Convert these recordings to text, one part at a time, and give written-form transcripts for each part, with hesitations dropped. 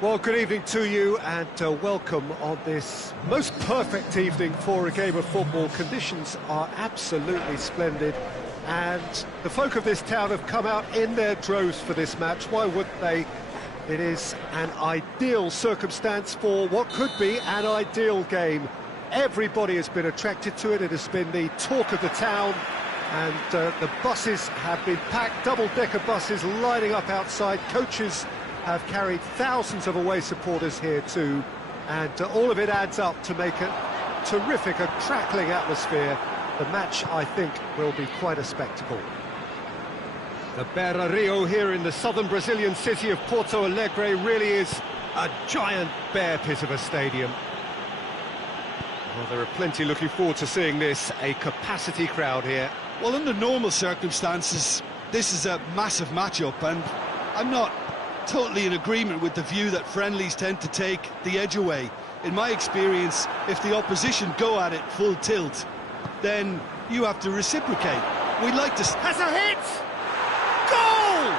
Well, good evening to you and welcome on this most perfect evening for a game of football. Conditions are absolutely splendid and the folk of this town have come out in their droves for this match. Why wouldn't they? It is an ideal circumstance for what could be an ideal game. Everybody has been attracted to it. It has been the talk of the town, and the buses have been packed, double-decker buses lining up outside. Coaches have carried thousands of away supporters here too, and all of it adds up to make a terrific, a crackling atmosphere. The match, I think, will be quite a spectacle. The Beira Rio here in the southern Brazilian city of Porto Alegre really is a giant bear pit of a stadium. Well, there are plenty looking forward to seeing this, a capacity crowd here. Well, under normal circumstances, this is a massive matchup, and I'm not totally in agreement with the view that friendlies tend to take the edge away. In my experience, if the opposition go at it full tilt, then you have to reciprocate. We'd like to... Has a hit! Goal!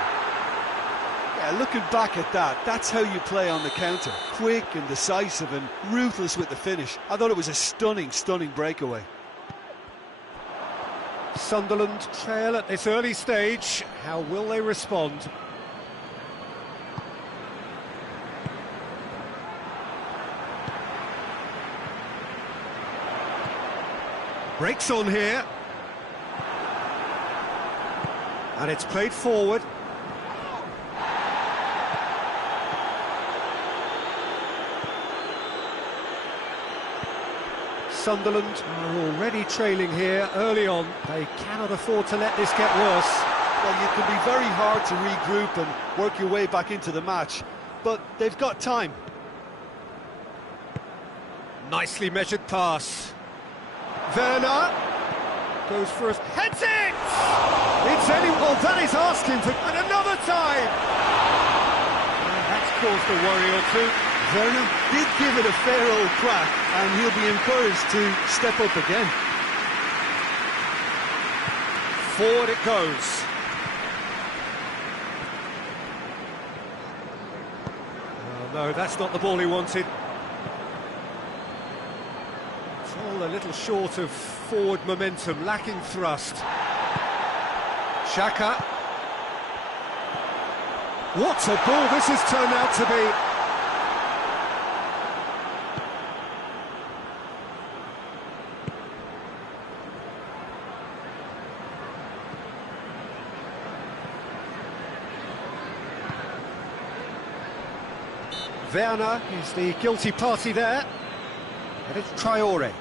Yeah, looking back at that, that's how you play on the counter. Quick and decisive and ruthless with the finish. I thought it was a stunning, stunning breakaway. Sunderland trail at this early stage. How will they respond? Breaks on here. And it's played forward. Sunderland are already trailing here early on. They cannot afford to let this get worse. Well, you can be very hard to regroup and work your way back into the match, but they've got time. Nicely measured pass. Werner goes for a... heads it! It's well, that is asking for... and another time! And that's caused a worry or two. Werner did give it a fair old crack, and he'll be encouraged to step up again. Forward it goes. Oh, no, that's not the ball he wanted. It's all a little short of forward momentum, lacking thrust. Xhaka. What a ball this has turned out to be. Werner is the guilty party there, and it's Traore.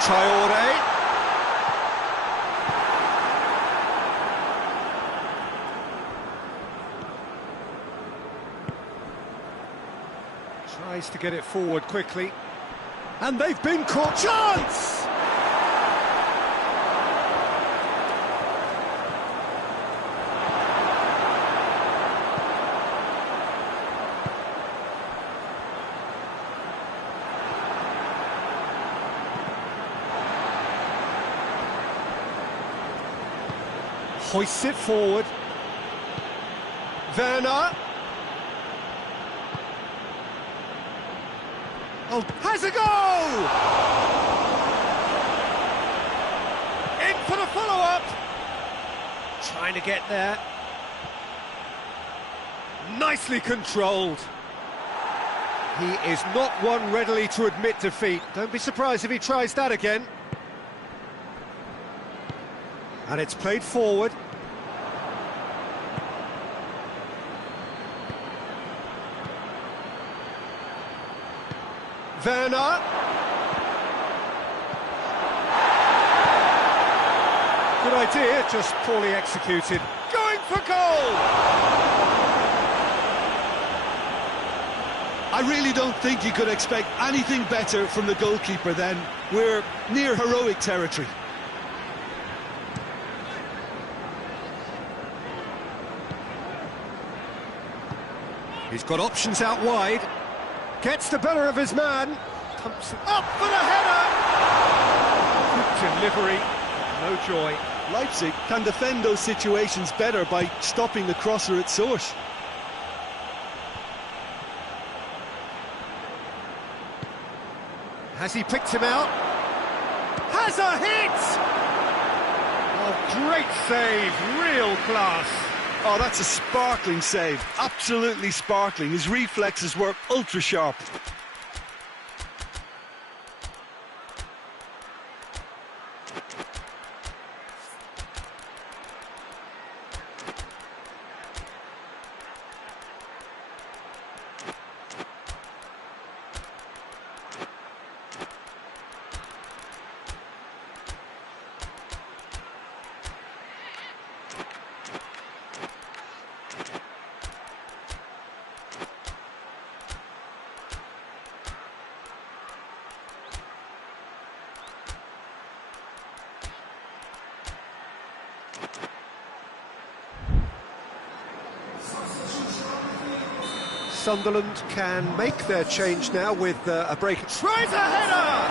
Traore. Tries to get it forward quickly, and they've been caught. Chance! Hoists it forward. Werner. Oh, has a goal! In for the follow-up. Trying to get there. Nicely controlled. He is not one readily to admit defeat. Don't be surprised if he tries that again. And it's played forward. Werner. Good idea, just poorly executed. Going for goal! I really don't think you could expect anything better from the goalkeeper then. We're near heroic territory. He's got options out wide. Gets the better of his man. Pumps it up for the header. Good delivery. No joy. Leipzig can defend those situations better by stopping the crosser at source. Has he picked him out? Has a hit! Oh, great save, real class. Oh, that's a sparkling save, absolutely sparkling. His reflexes were ultra sharp. Sunderland can make their change now with a break. Tries a header!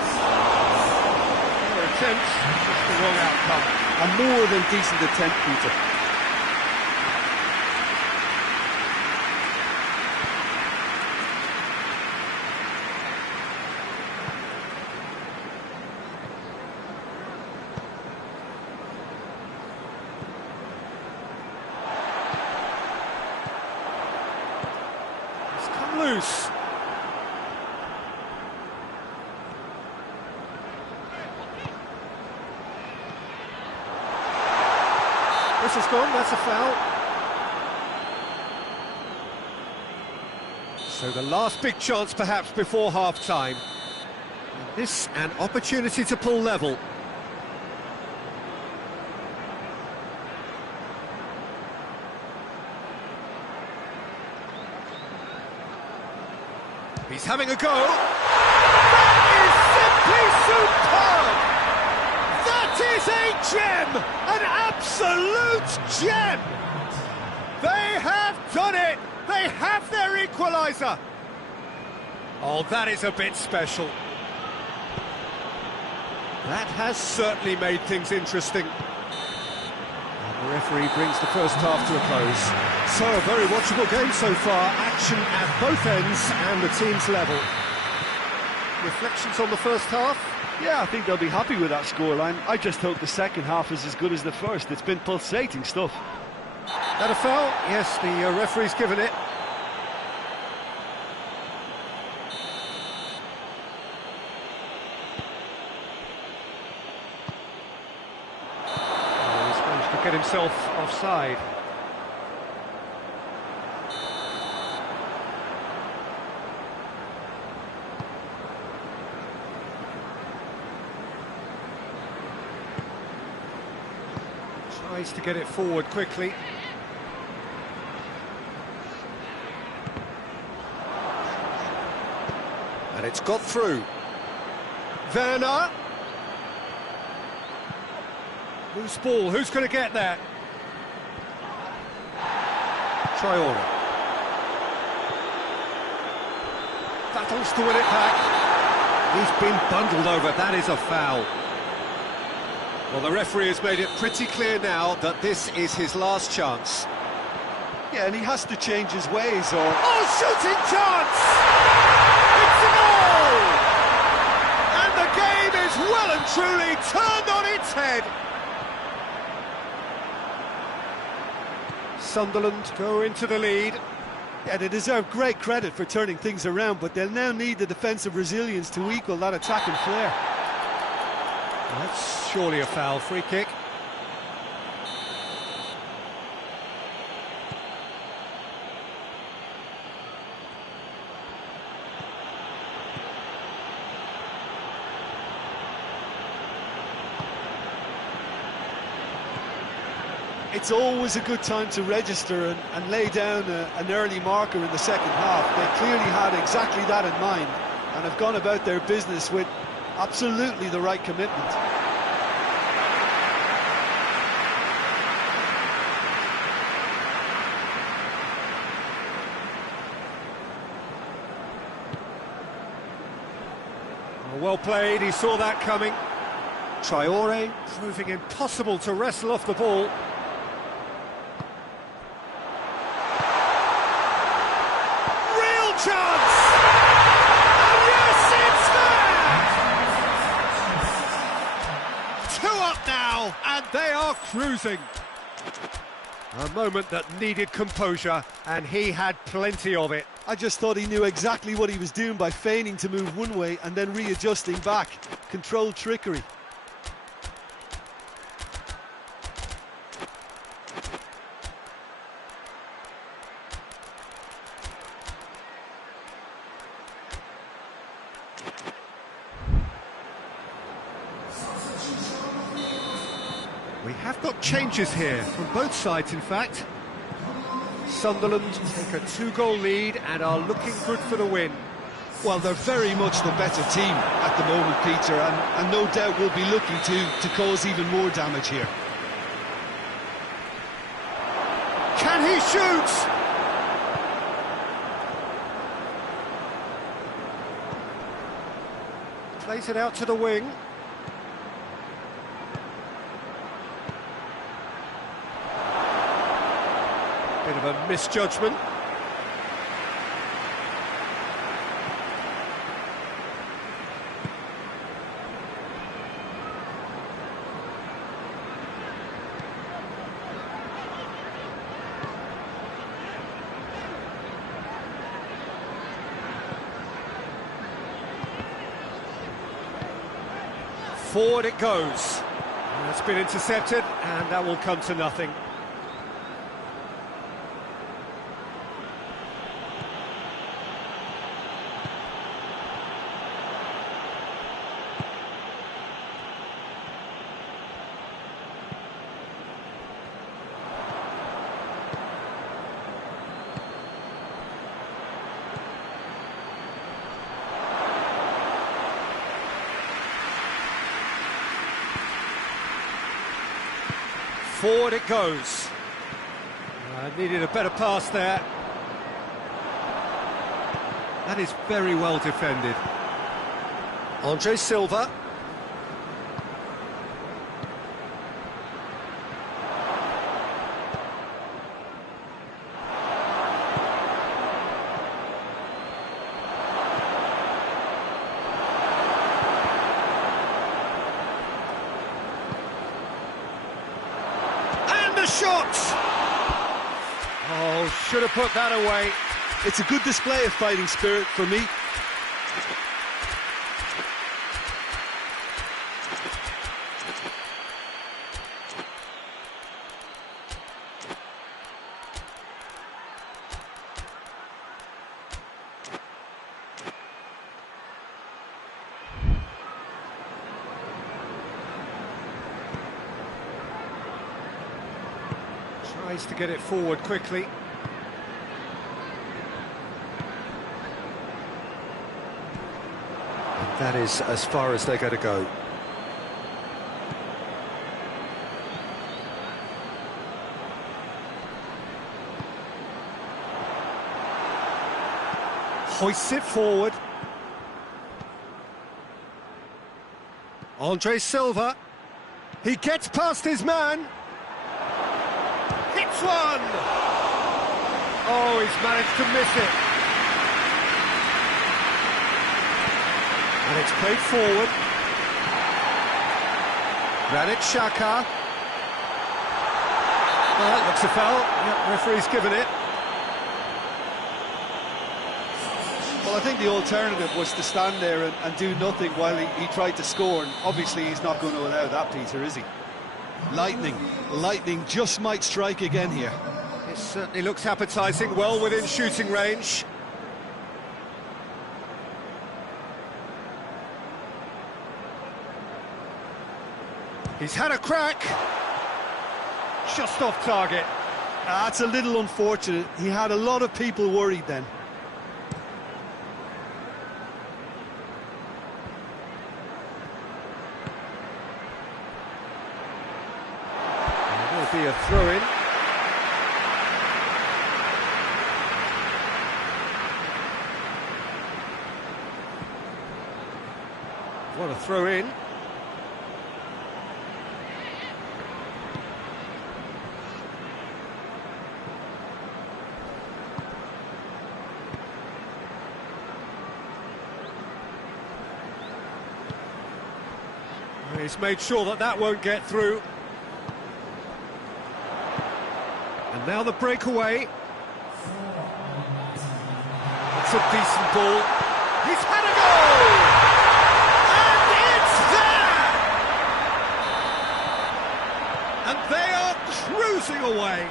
Their attempt, just the wrong outcome. A more than decent attempt, Peter. Loose. This is gone, that's a foul. So the last big chance perhaps before half-time. This an opportunity to pull level. He's having a go. That is simply superb! That is a gem! An absolute gem! They have done it! They have their equaliser! Oh, that is a bit special. That has certainly made things interesting. And the referee brings the first half to a close. So, a very watchable game so far. Action at both ends and the team's level. Reflections on the first half? Yeah, I think they'll be happy with that scoreline. I just hope the second half is as good as the first. It's been pulsating stuff. That a foul? Yes, the referee's given it. He's managed to get himself offside. Tries to get it forward quickly. And it's got through. Werner. Loose ball, who's going to get that? Traore. Battles to win it back. He's been bundled over, that is a foul. Well, the referee has made it pretty clear now that this is his last chance. Yeah, and he has to change his ways, or... Oh, shooting chance! It's a goal! And the game is well and truly turned on its head. Sunderland go into the lead. Yeah, they deserve great credit for turning things around, but they'll now need the defensive resilience to equal that attacking flair. That's surely a foul. Free kick. It's always a good time to register and lay down an early marker in the second half. They clearly had exactly that in mind and have gone about their business with absolutely the right commitment. Well played, he saw that coming. Traore proving impossible to wrestle off the ball. Real chance! Oh yes, it's there! 2 up now, and they are cruising. A moment that needed composure, and he had plenty of it. I just thought he knew exactly what he was doing by feigning to move one way and then readjusting back. Controlled trickery. We have got changes here, from both sides in fact. Sunderland take a 2-goal lead and are looking good for the win. Well, they're very much the better team at the moment, Peter, and no doubt will be looking to cause even more damage here. Can he shoot? Plays it out to the wing. Bit of a misjudgment. Forward it goes. That's been intercepted, and that will come to nothing. Forward it goes. Needed a better pass there. That is very well defended. Andre Silva. Shot! Oh, should have put that away. It's a good display of fighting spirit for me. Tries to get it forward quickly. And that is as far as they're going to go. Hoists it forward. Andre Silva. He gets past his man. Hits one! Oh, he's managed to miss it. And it's played forward. Granit Xhaka. Well, that looks a foul. Yep, referee's given it. Well, I think the alternative was to stand there and do nothing while he tried to score, and obviously he's not going to allow that, Peter, is he? Lightning just might strike again here. It certainly looks appetising, well within shooting range. He's had a crack. Just off target. That's a little unfortunate. He had a lot of people worried then. Be a throw-in. What a throw-in. He's made sure that that won't get through. And now the breakaway. It's a decent ball. He's had a goal! And it's there! And they are cruising away.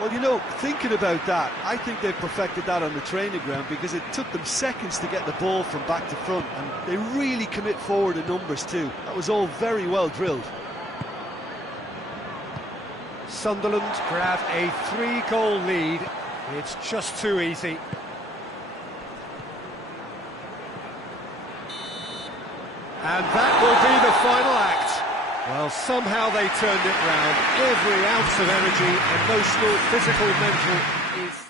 Well, you know, thinking about that, I think they've perfected that on the training ground, because it took them seconds to get the ball from back to front, and they really commit forward in numbers too. That was all very well drilled. Sunderland grab a 3-goal lead. It's just too easy. And that will be the final act. Well, somehow they turned it round. Every ounce of energy, emotional, physical, mental, is...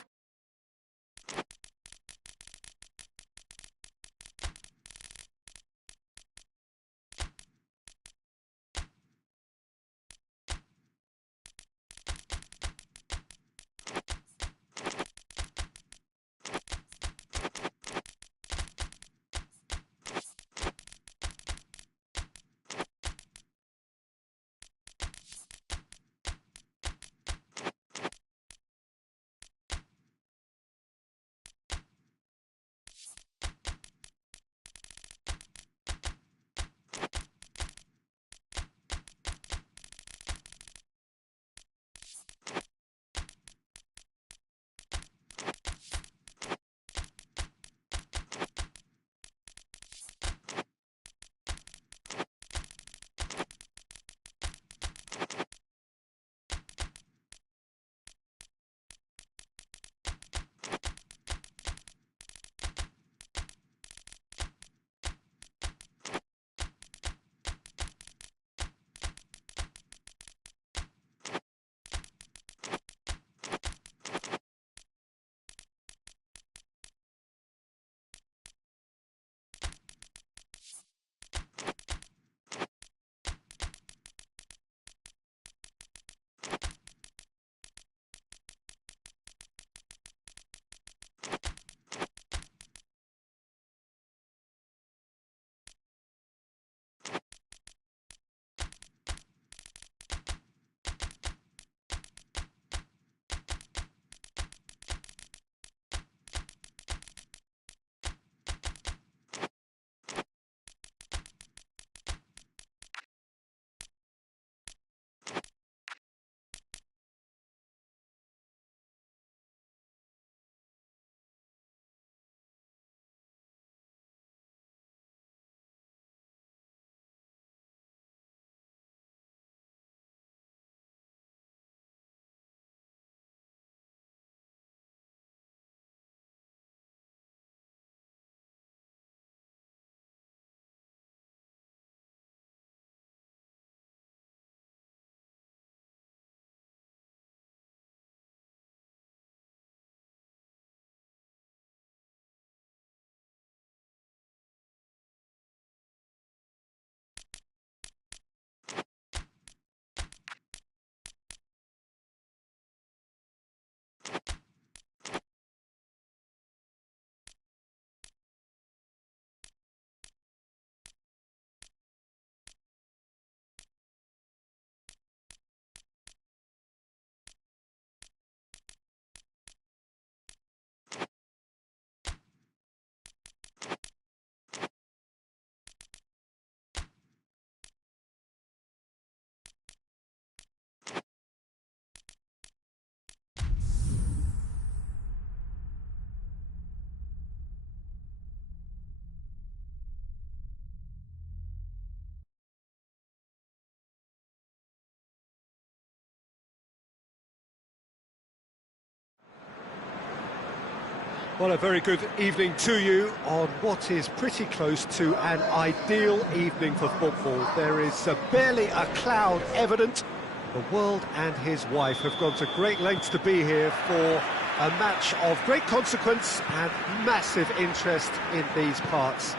Well, a very good evening to you on what is pretty close to an ideal evening for football. There is barely a cloud evident. The world and his wife have gone to great lengths to be here for a match of great consequence and massive interest in these parts.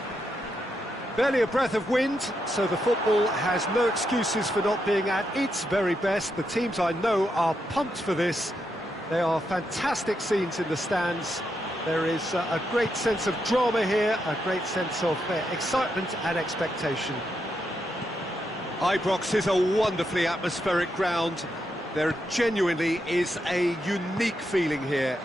Barely a breath of wind, so the football has no excuses for not being at its very best. The teams I know are pumped for this. There are fantastic scenes in the stands. There is a great sense of drama here, a great sense of excitement and expectation. Ibrox is a wonderfully atmospheric ground. There genuinely is a unique feeling here.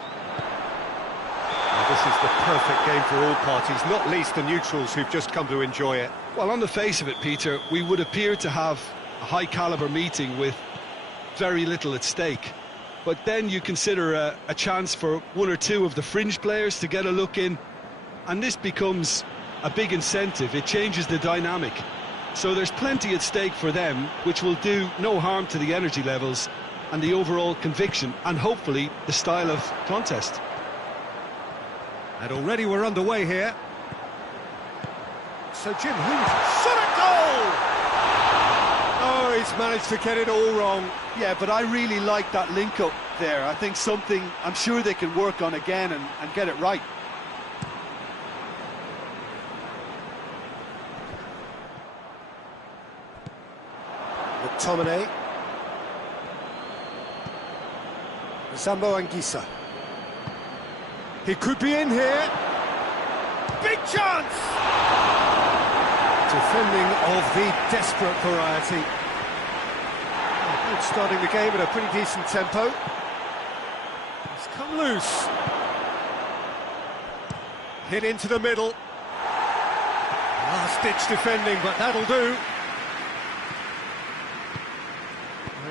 Now, this is the perfect game for all parties, not least the neutrals who've just come to enjoy it. Well, on the face of it, Peter, we would appear to have a high-caliber meeting with very little at stake. But then you consider a chance for one or two of the fringe players to get a look in, and this becomes a big incentive. It changes the dynamic. So there's plenty at stake for them, which will do no harm to the energy levels and the overall conviction, and hopefully the style of contest. And already we're underway here. So Jim, shot at goal! Oh, he's managed to get it all wrong. Yeah, but I really like that link-up there. I think something I'm sure they can work on again and get it right. McTominay. Doangioi. He could be in here. Big chance! Defending of the desperate variety. Both starting the game at a pretty decent tempo. It's come loose. Hit into the middle. Last-ditch defending, but that'll do.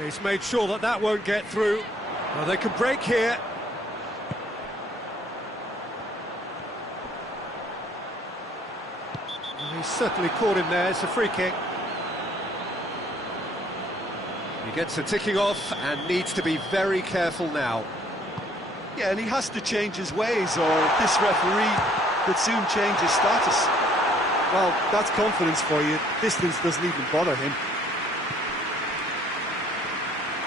He's made sure that that won't get through. Well, they can break here. Well, he's certainly caught him there. It's a free kick. He gets a ticking off and needs to be very careful now. Yeah, and he has to change his ways, or this referee could soon change his status. Well, that's confidence for you. Distance doesn't even bother him.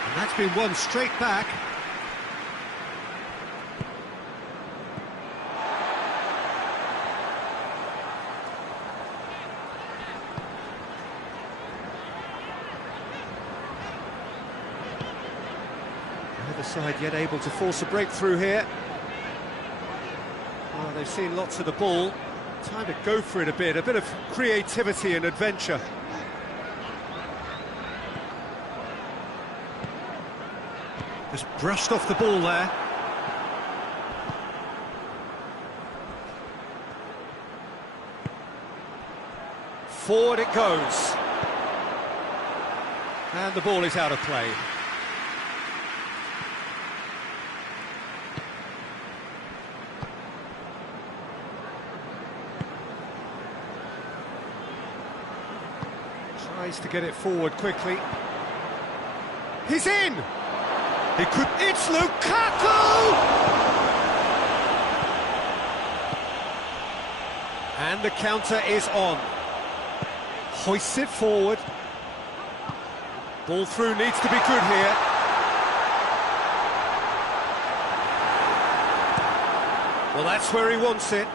And that's been won straight back. Neither side yet able to force a breakthrough here. Well, they've seen lots of the ball. Time to go for it a bit of creativity and adventure. Just brushed off the ball there. Forward it goes. And the ball is out of play. Tries to get it forward quickly. He's in! He could... It's Lukaku! And the counter is on. Hoists it forward. Ball through needs to be good here. Well, that's where he wants it.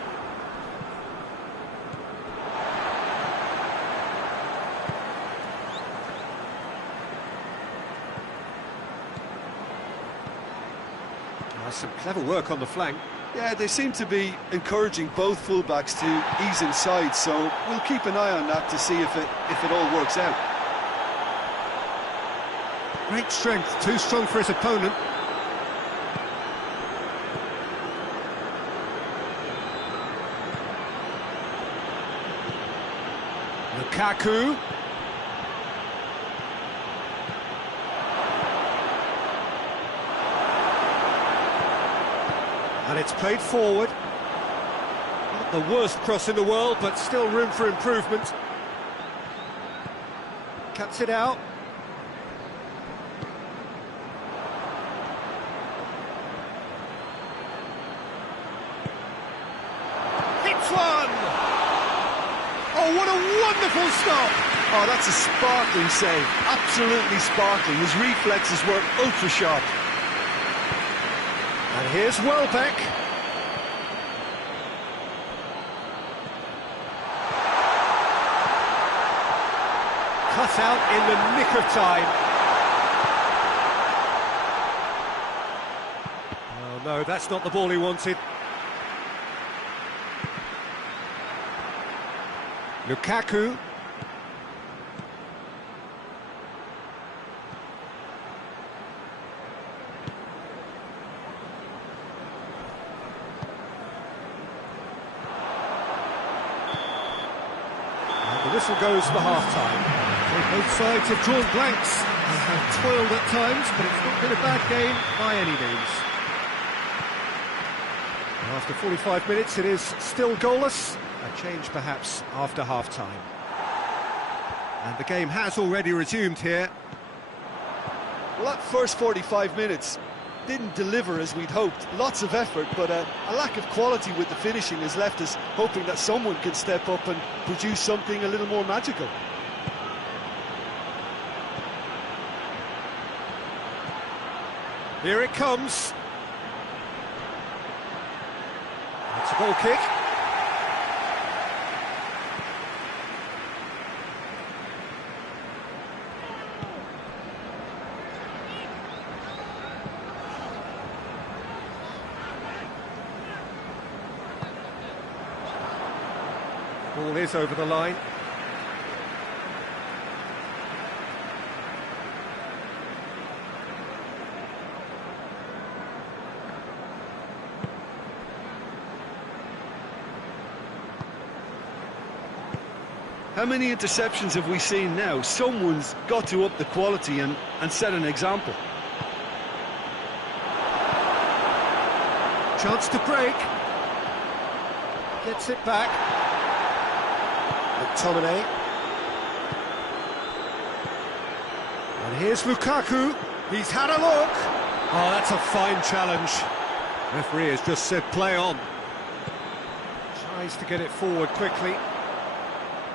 Some clever work on the flank. Yeah, they seem to be encouraging both fullbacks to ease inside, so we'll keep an eye on that to see if it all works out. Great strength, too strong for his opponent. Lukaku. And it's played forward. Not the worst cross in the world, but still room for improvement. Cuts it out. Hits one! Oh, what a wonderful stop! Oh, that's a sparkling save. Absolutely sparkling. His reflexes were ultra-sharp. And here's Welbeck. Cut out in the nick of time. Oh no, that's not the ball he wanted. Lukaku. whistle goes for half-time. Well, both sides have drawn blanks and have toiled at times, but it's not been a bad game by any means. After 45 minutes, it is still goalless. A change, perhaps, after half-time. And the game has already resumed here. Well, that first 45 minutes didn't deliver as we'd hoped. Lots of effort, but a lack of quality with the finishing has left us hoping that someone can step up and produce something a little more magical. Here it comes. It's a goal kick. Ball is over the line. How many interceptions have we seen now? Someone's got to up the quality and set an example. Chance to break. Gets it back. McTominay. And here's Lukaku. He's had a look. Oh, that's a fine challenge. Referee has just said play on. Tries to get it forward quickly.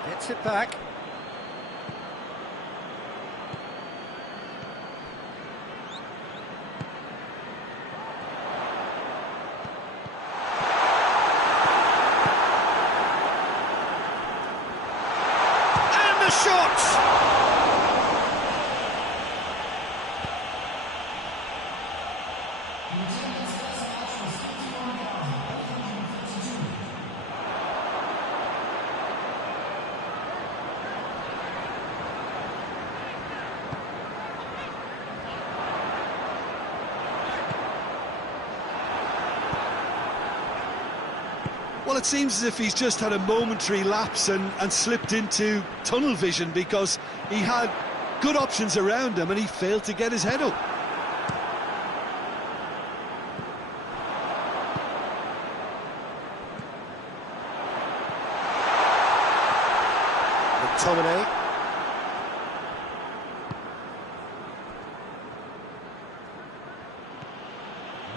Gets it back. And the shot! Well, it seems as if he's just had a momentary lapse and slipped into tunnel vision, because he had good options around him and he failed to get his head up. McTominay.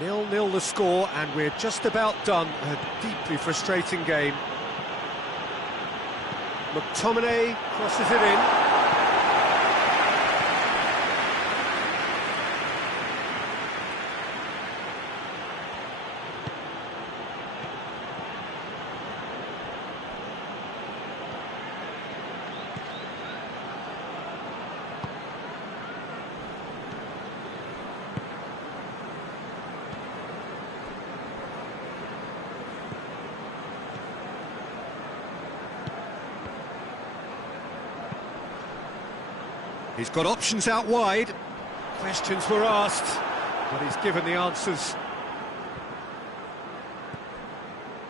0-0 the score, and we're just about done. A deeply frustrating game. McTominay crosses it in. He's got options out wide. Questions were asked, but he's given the answers.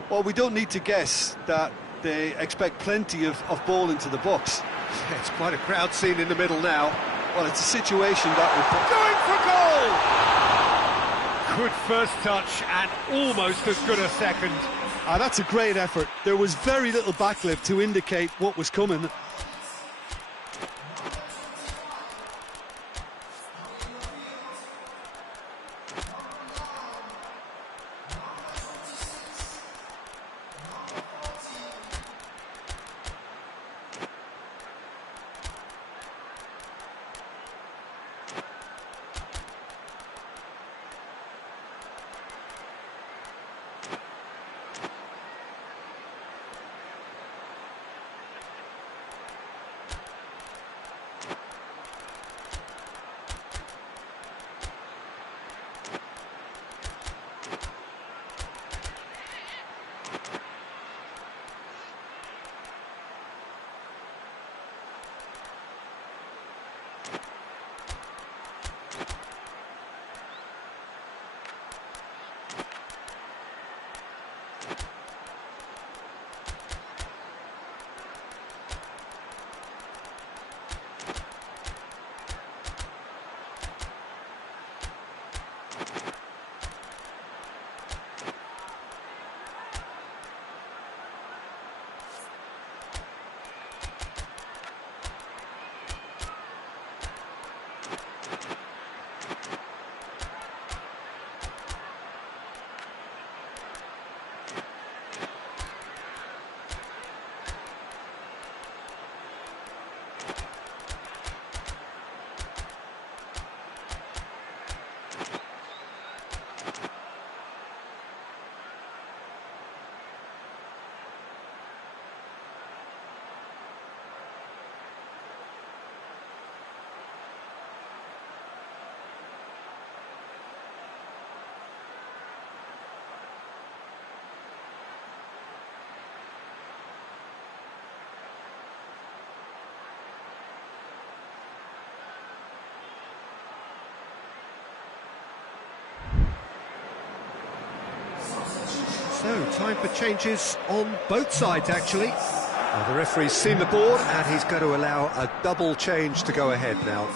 Well, we don't need to guess that they expect plenty of ball into the box. It's quite a crowd scene in the middle now. Well, it's a situation that Going for goal! Good first touch and almost as good a second. that's a great effort. There was very little backlift to indicate what was coming. So, time for changes on both sides, actually. Well, the referee's seen the board and he's going to allow a double change to go ahead now.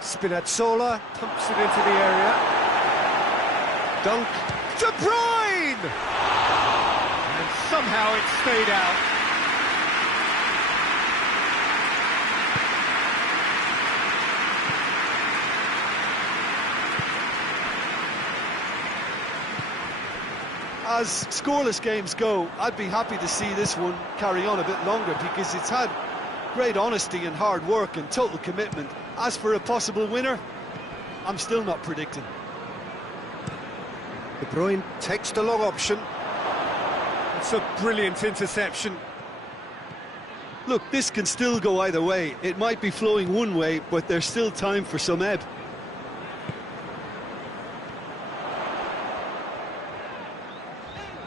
Spinazzola pumps it into the area. Dunk. De Bruyne! And somehow it stayed out. As scoreless games go, I'd be happy to see this one carry on a bit longer because it's had great honesty and hard work and total commitment. As for a possible winner, I'm still not predicting. De Bruyne takes the long option. It's a brilliant interception. Look, this can still go either way. It might be flowing one way, but there's still time for some ebb.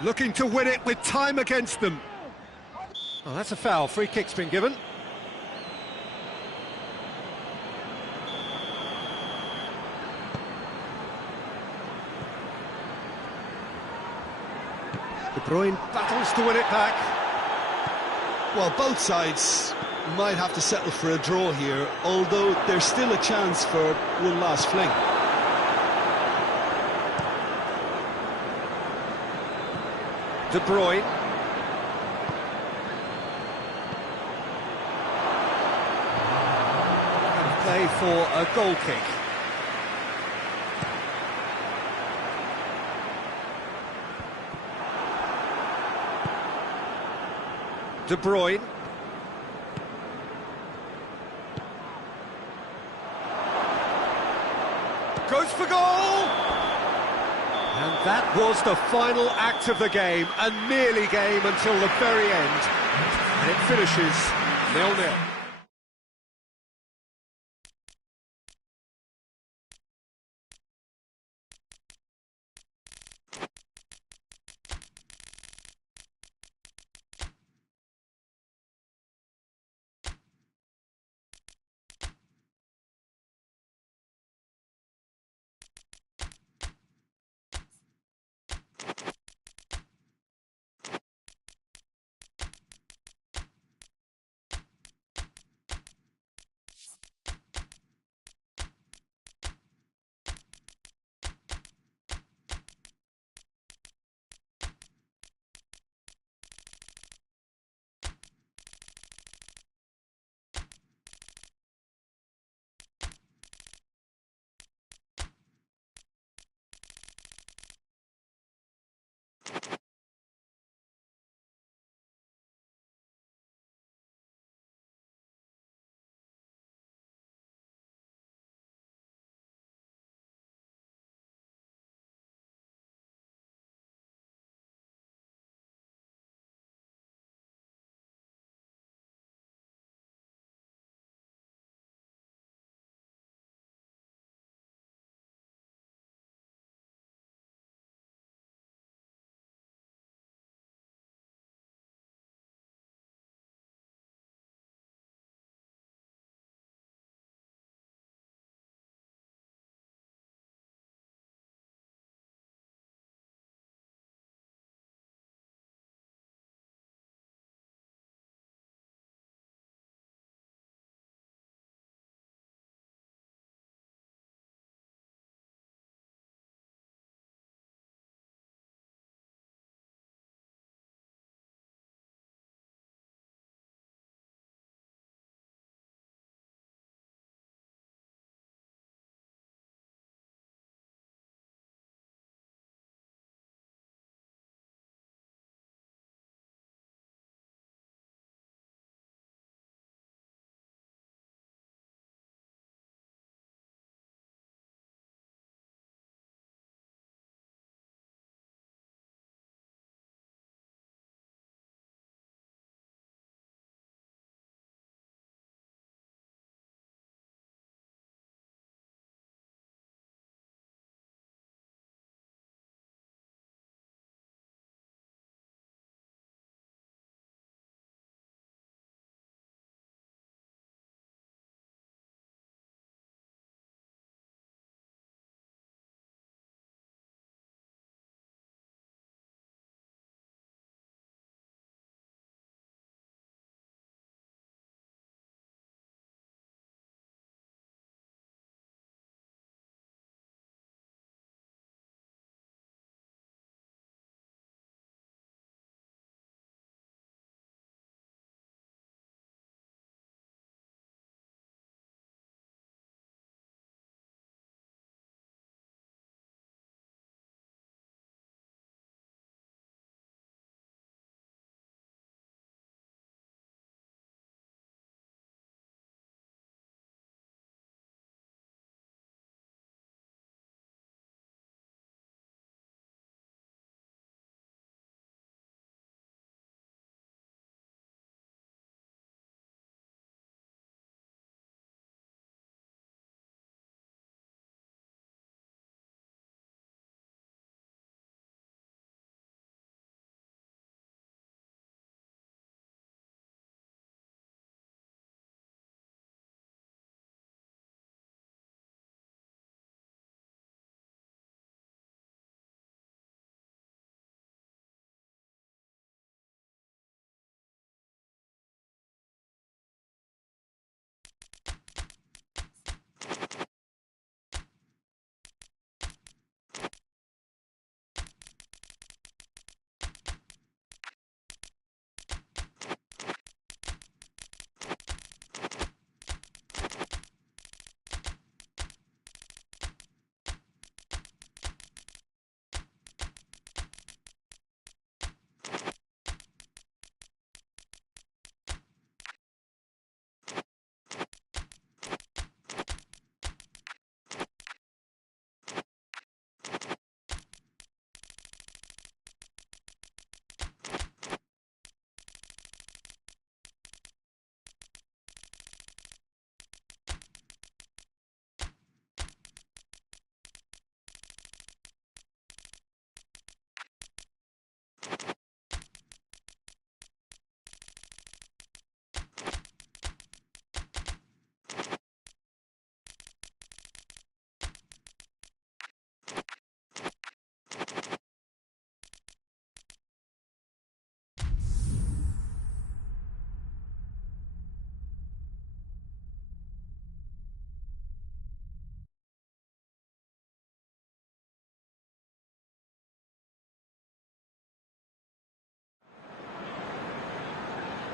Looking to win it with time against them. Oh, that's a foul. Free kick's been given. De Bruyne battles to win it back. Well, both sides might have to settle for a draw here, although there's still a chance for one last fling. De Bruyne. And play for a goal kick. De Bruyne. Goes for goal! And that was the final act of the game, a nearly game until the very end. And it finishes 0-0.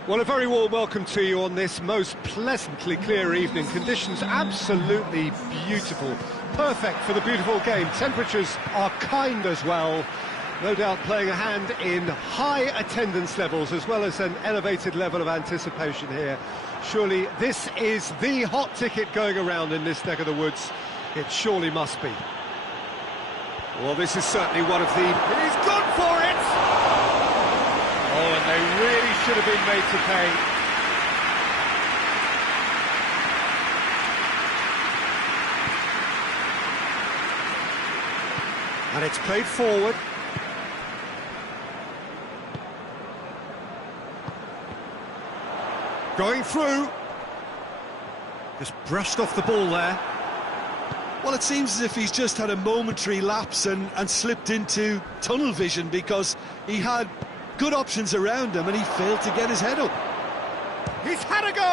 Well, a very warm welcome to you on this most pleasantly clear evening. Conditions absolutely beautiful. Perfect for the beautiful game. Temperatures are kind as well. No doubt playing a hand in high attendance levels as well as an elevated level of anticipation here. Surely this is the hot ticket going around in this neck of the woods. It surely must be. Well, this is certainly one of the... He's gone for it! Oh, and they really should have been made to pay. And it's played forward. Going through. Just brushed off the ball there. Well, it seems as if he's just had a momentary lapse and slipped into tunnel vision, because he had good options around him and he failed to get his head up. He's had a go!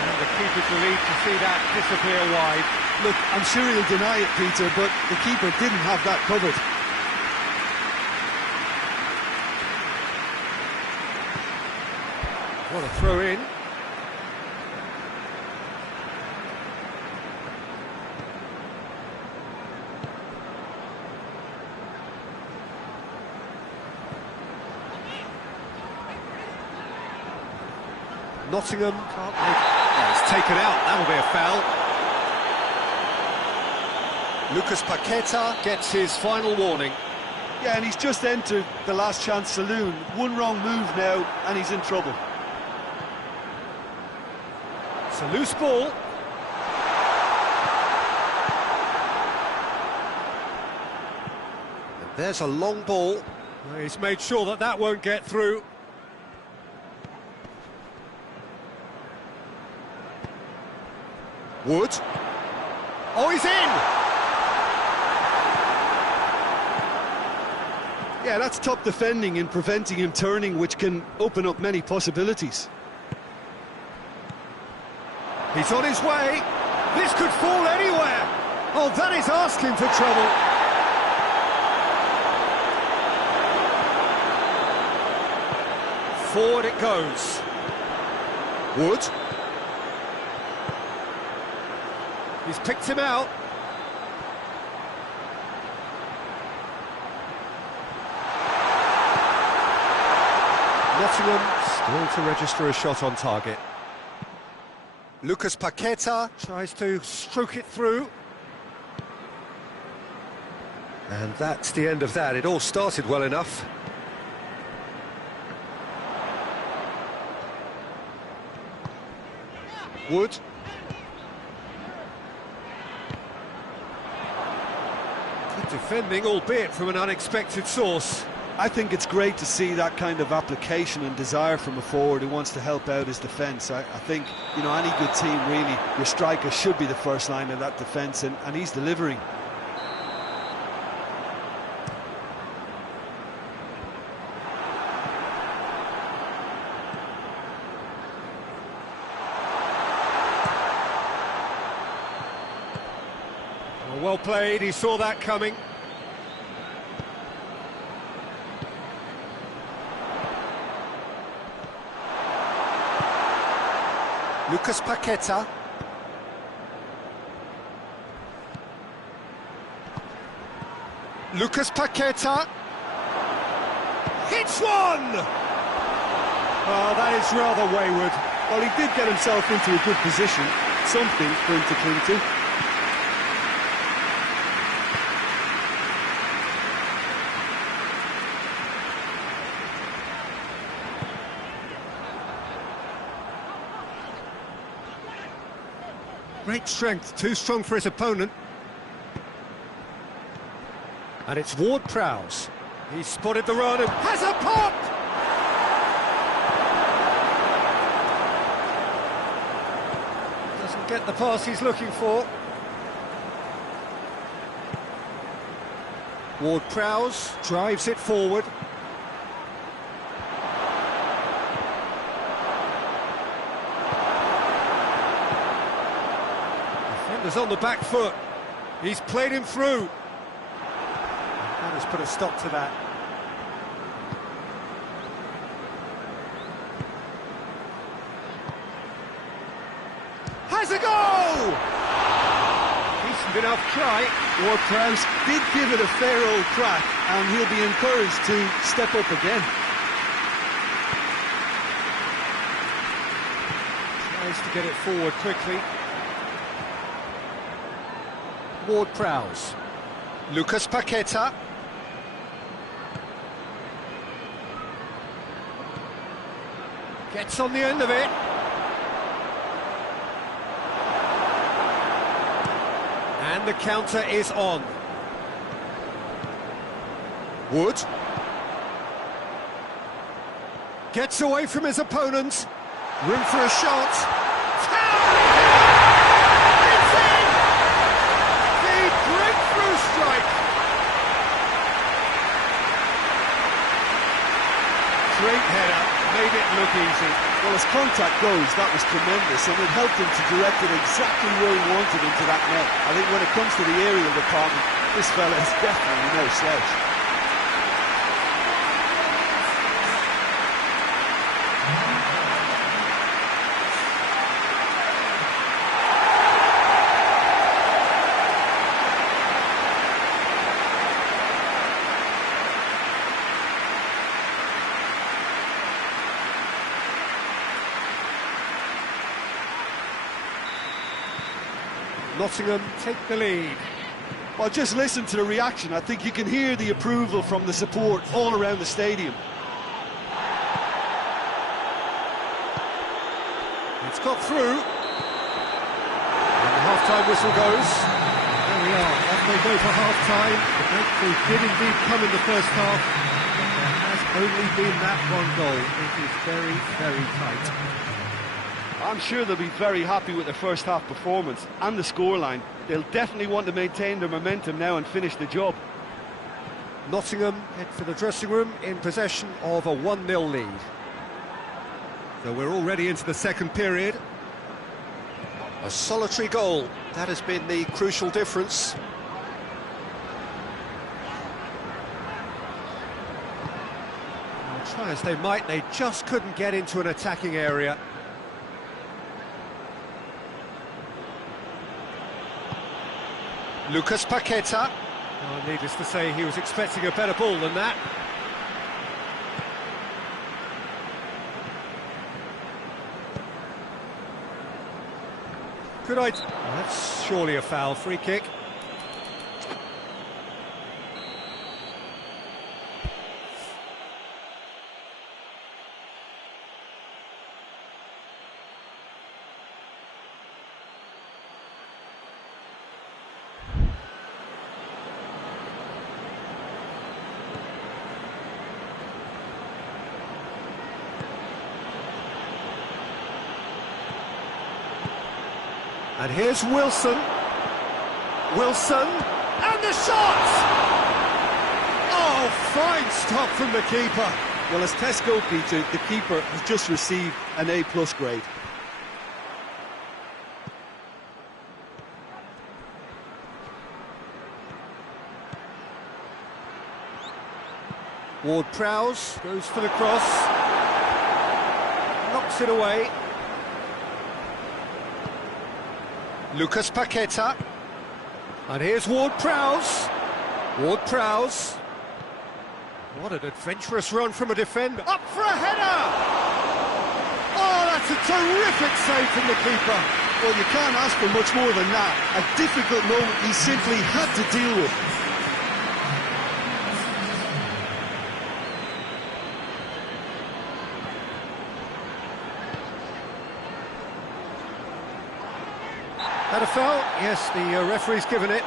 And the keeper's relieved to see that disappear wide. Look, I'm sure he'll deny it, Peter, but the keeper didn't have that covered. What a throw in. Nottingham can't make... Oh, it's taken out, that'll be a foul. Lucas Paqueta gets his final warning. Yeah, and he's just entered the last chance saloon. One wrong move now and he's in trouble. It's a loose ball. And there's a long ball. Well, he's made sure that that won't get through. Wood. Oh, he's in! Yeah, that's top defending in preventing him turning, which can open up many possibilities. He's on his way. This could fall anywhere. Oh, that is asking for trouble. Forward it goes. Wood. He's picked him out. Nottingham still to register a shot on target. Lucas Paqueta tries to stroke it through. And that's the end of that. It all started well enough. Wood. Good defending, albeit from an unexpected source. I think it's great to see that kind of application and desire from a forward who wants to help out his defence. I think, you know, any good team, really, your striker should be the first line of that defence, and he's delivering. Well played, he saw that coming. Lucas Paqueta. Lucas Paqueta. Hits one! Oh, that is rather wayward. Well, he did get himself into a good position, something for him to cling to. Great strength, too strong for his opponent. And it's Ward-Prowse. He's spotted the run and has a pop! Doesn't get the pass he's looking for. Ward-Prowse drives it forward. Defender's on the back foot. He's played him through. That has put a stop to that. Has a go! Decent enough try. Ward-Prowse did give it a fair old crack, and he'll be encouraged to step up again. Tries to get it forward quickly. Ward-Prowse. Lucas Paqueta. Gets on the end of it. And the counter is on. Wood. Gets away from his opponent. Room for a shot. It's in! The breakthrough strike. Great header, made it look easy. Well, as contact goes, that was tremendous, and it helped him to direct it exactly where he wanted into that net. I think when it comes to the aerial department, this fella is definitely no slouch. Nottingham take the lead. Well, just listen to the reaction. I think you can hear the approval from the support all around the stadium. It's got through. And the half-time whistle goes. There we are, off they go for half-time. The breakthrough did indeed come in the first half. There has only been that one goal. It is very, very tight. I'm sure they'll be very happy with their first half performance and the scoreline. They'll definitely want to maintain their momentum now and finish the job. Nottingham head for the dressing room in possession of a 1-0 lead. So we're already into the second period. A solitary goal, that has been the crucial difference. Well, try as they might, they just couldn't get into an attacking area. Lucas Paqueta. Oh, needless to say, he was expecting a better ball than that. Good idea. Well, that's surely a foul. Free kick. And here's Wilson. Wilson, and the shot! Oh, fine stop from the keeper. Well, as test goalkeeper, the keeper has just received an A+ grade. Ward-Prowse goes for the cross. Knocks it away. Lucas Paqueta. And here's Ward-Prowse. Ward-Prowse. What an adventurous run from a defender. Up for a header! Oh, that's a terrific save from the keeper. Well, you can't ask for much more than that. A difficult moment he simply had to deal with. Had a foul? Yes, the referee's given it.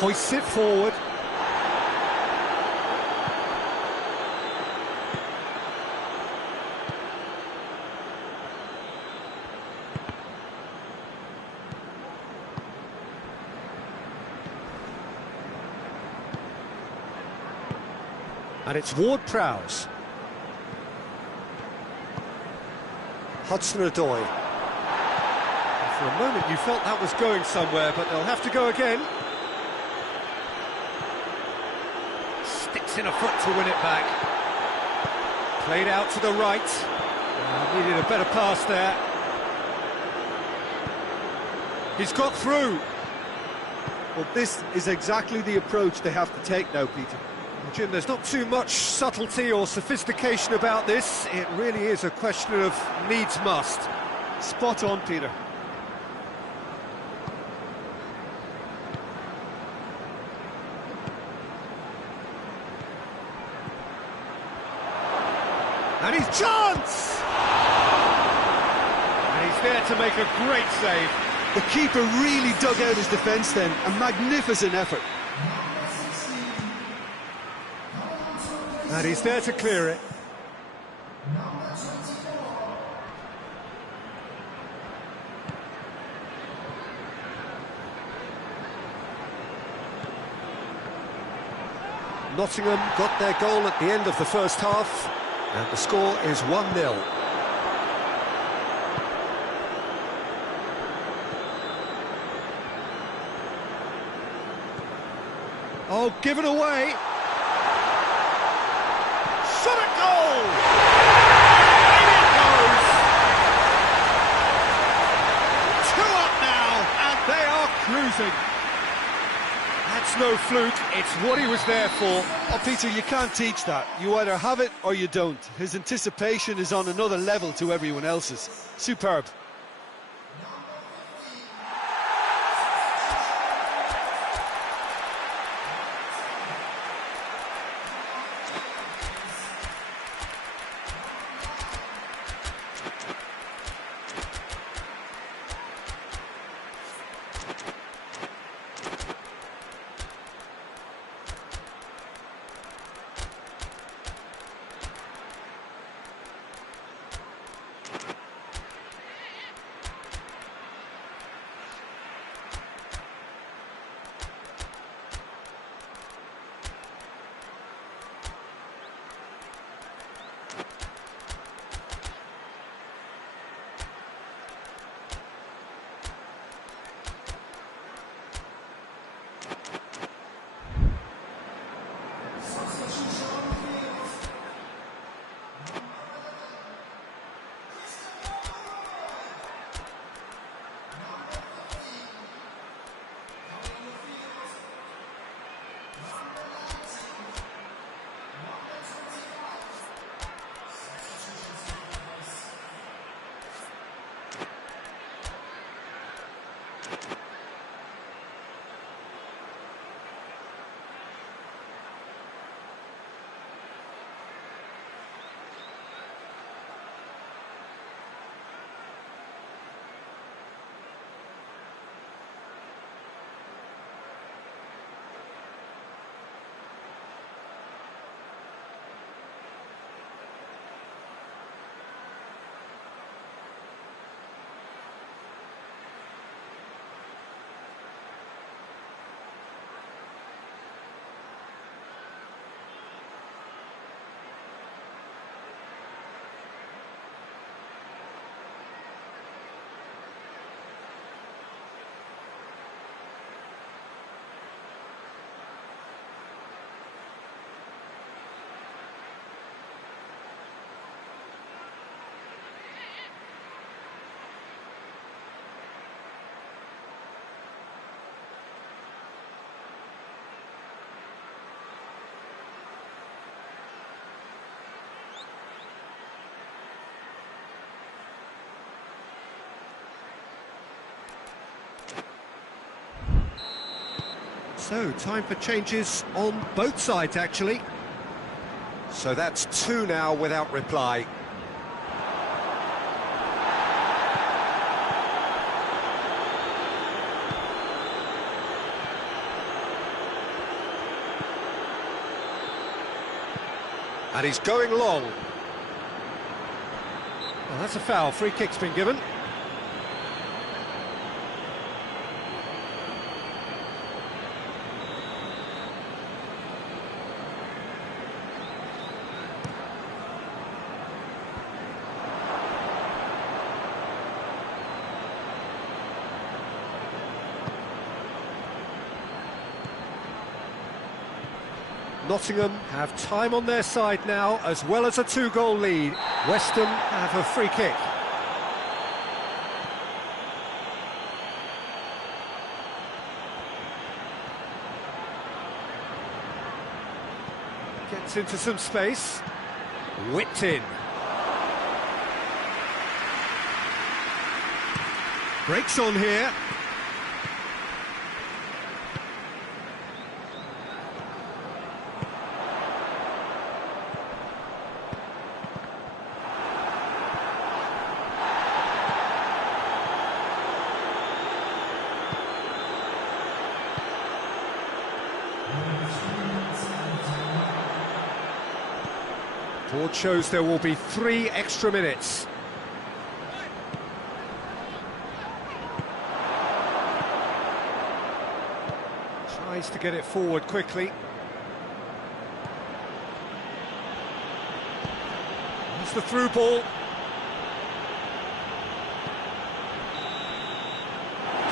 hoists it forward. And it's Ward-Prowse. Hudson-Odoi. For a moment you felt that was going somewhere, but they'll have to go again. Sticks in a foot to win it back. Played out to the right. Needed a better pass there. He's got through. Well, this is exactly the approach they have to take now, Peter. Jim, there's not too much subtlety or sophistication about this. It really is a question of needs must. Spot on, Peter. And his chance! And he's there to make a great save. The keeper really dug out his defence then. A magnificent effort. And he's there to clear it. Nottingham got their goal at the end of the first half, and the score is 1-0. Oh, given away. Shot at goal! In it goes! 2 up now, and they are cruising. That's no fluke, it's what he was there for. Oh, Peter, you can't teach that. You either have it or you don't. His anticipation is on another level to everyone else's. Superb. So, time for changes on both sides, actually. So that's 2 now without reply. And he's going long. Well, that's a foul. Free kick's been given. Nottingham have time on their side now, as well as a 2-goal lead. West Ham have a free kick. Gets into some space. Whipped in. Breaks on here. Board shows there will be 3 extra minutes. Tries to get it forward quickly. It's the through ball.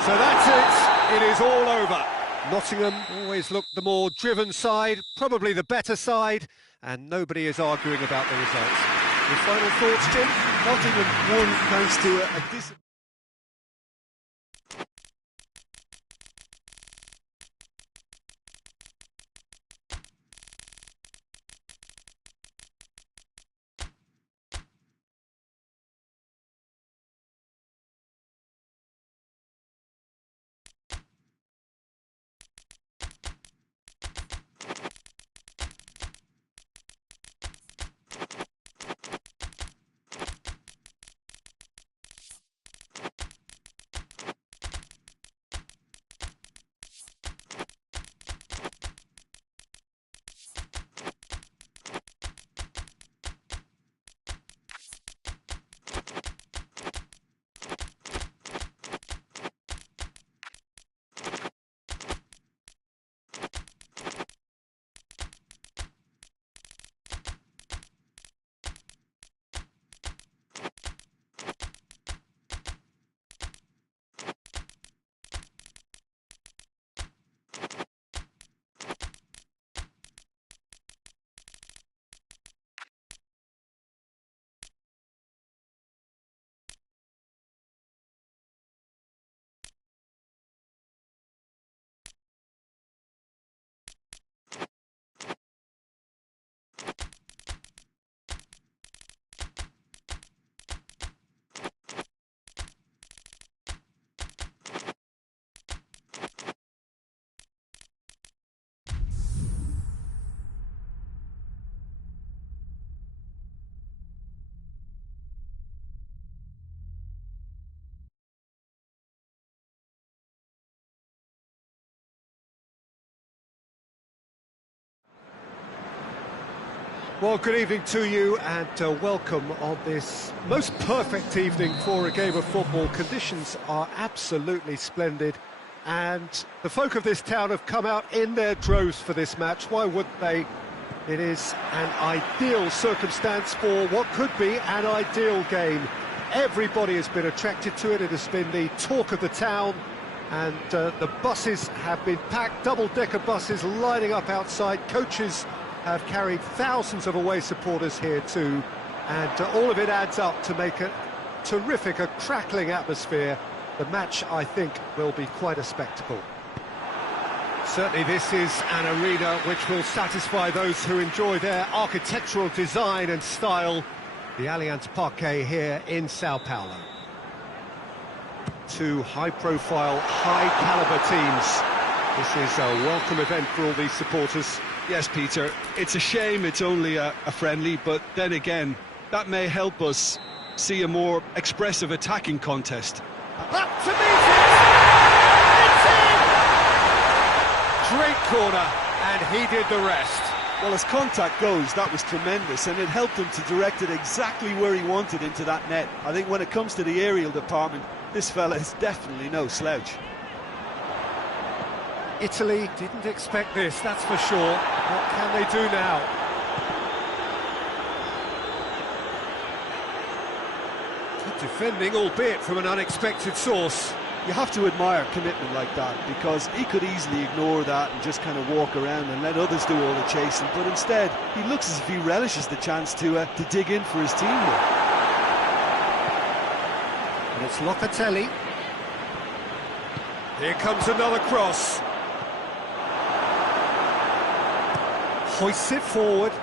So that's it. It is all over. Nottingham always looked the more driven side, probably the better side, and nobody is arguing about the results. Your final thoughts, Jim? Nottingham won thanks to a discipline. Well, good evening to you and welcome on this most perfect evening for a game of football. Conditions are absolutely splendid and the folk of this town have come out in their droves for this match. Why wouldn't they? It is an ideal circumstance for what could be an ideal game. Everybody has been attracted to it. It has been the talk of the town and the buses have been packed, double-decker buses lining up outside. Coaches have carried thousands of away supporters here too, and all of it adds up to make a terrific, a crackling atmosphere. The match, I think, will be quite a spectacle. Certainly this is an arena which will satisfy those who enjoy their architectural design and style. The Allianz Parque here in Sao Paulo. Two high-profile, high-caliber teams. This is a welcome event for all these supporters. Yes, Peter, it's a shame it's only a friendly, but then again, that may help us see a more expressive attacking contest. Up to meet it! It's in! Great corner, and he did the rest. Well, as contact goes, that was tremendous, and it helped him to direct it exactly where he wanted into that net. I think when it comes to the aerial department, this fella is definitely no slouch. Italy didn't expect this, that's for sure. What can they do now? Good defending, albeit from an unexpected source. You have to admire commitment like that, because he could easily ignore that and just kind of walk around and let others do all the chasing, but instead he looks as if he relishes the chance to dig in for his team here. And it's Locatelli. Here comes another cross. Hoists it forward.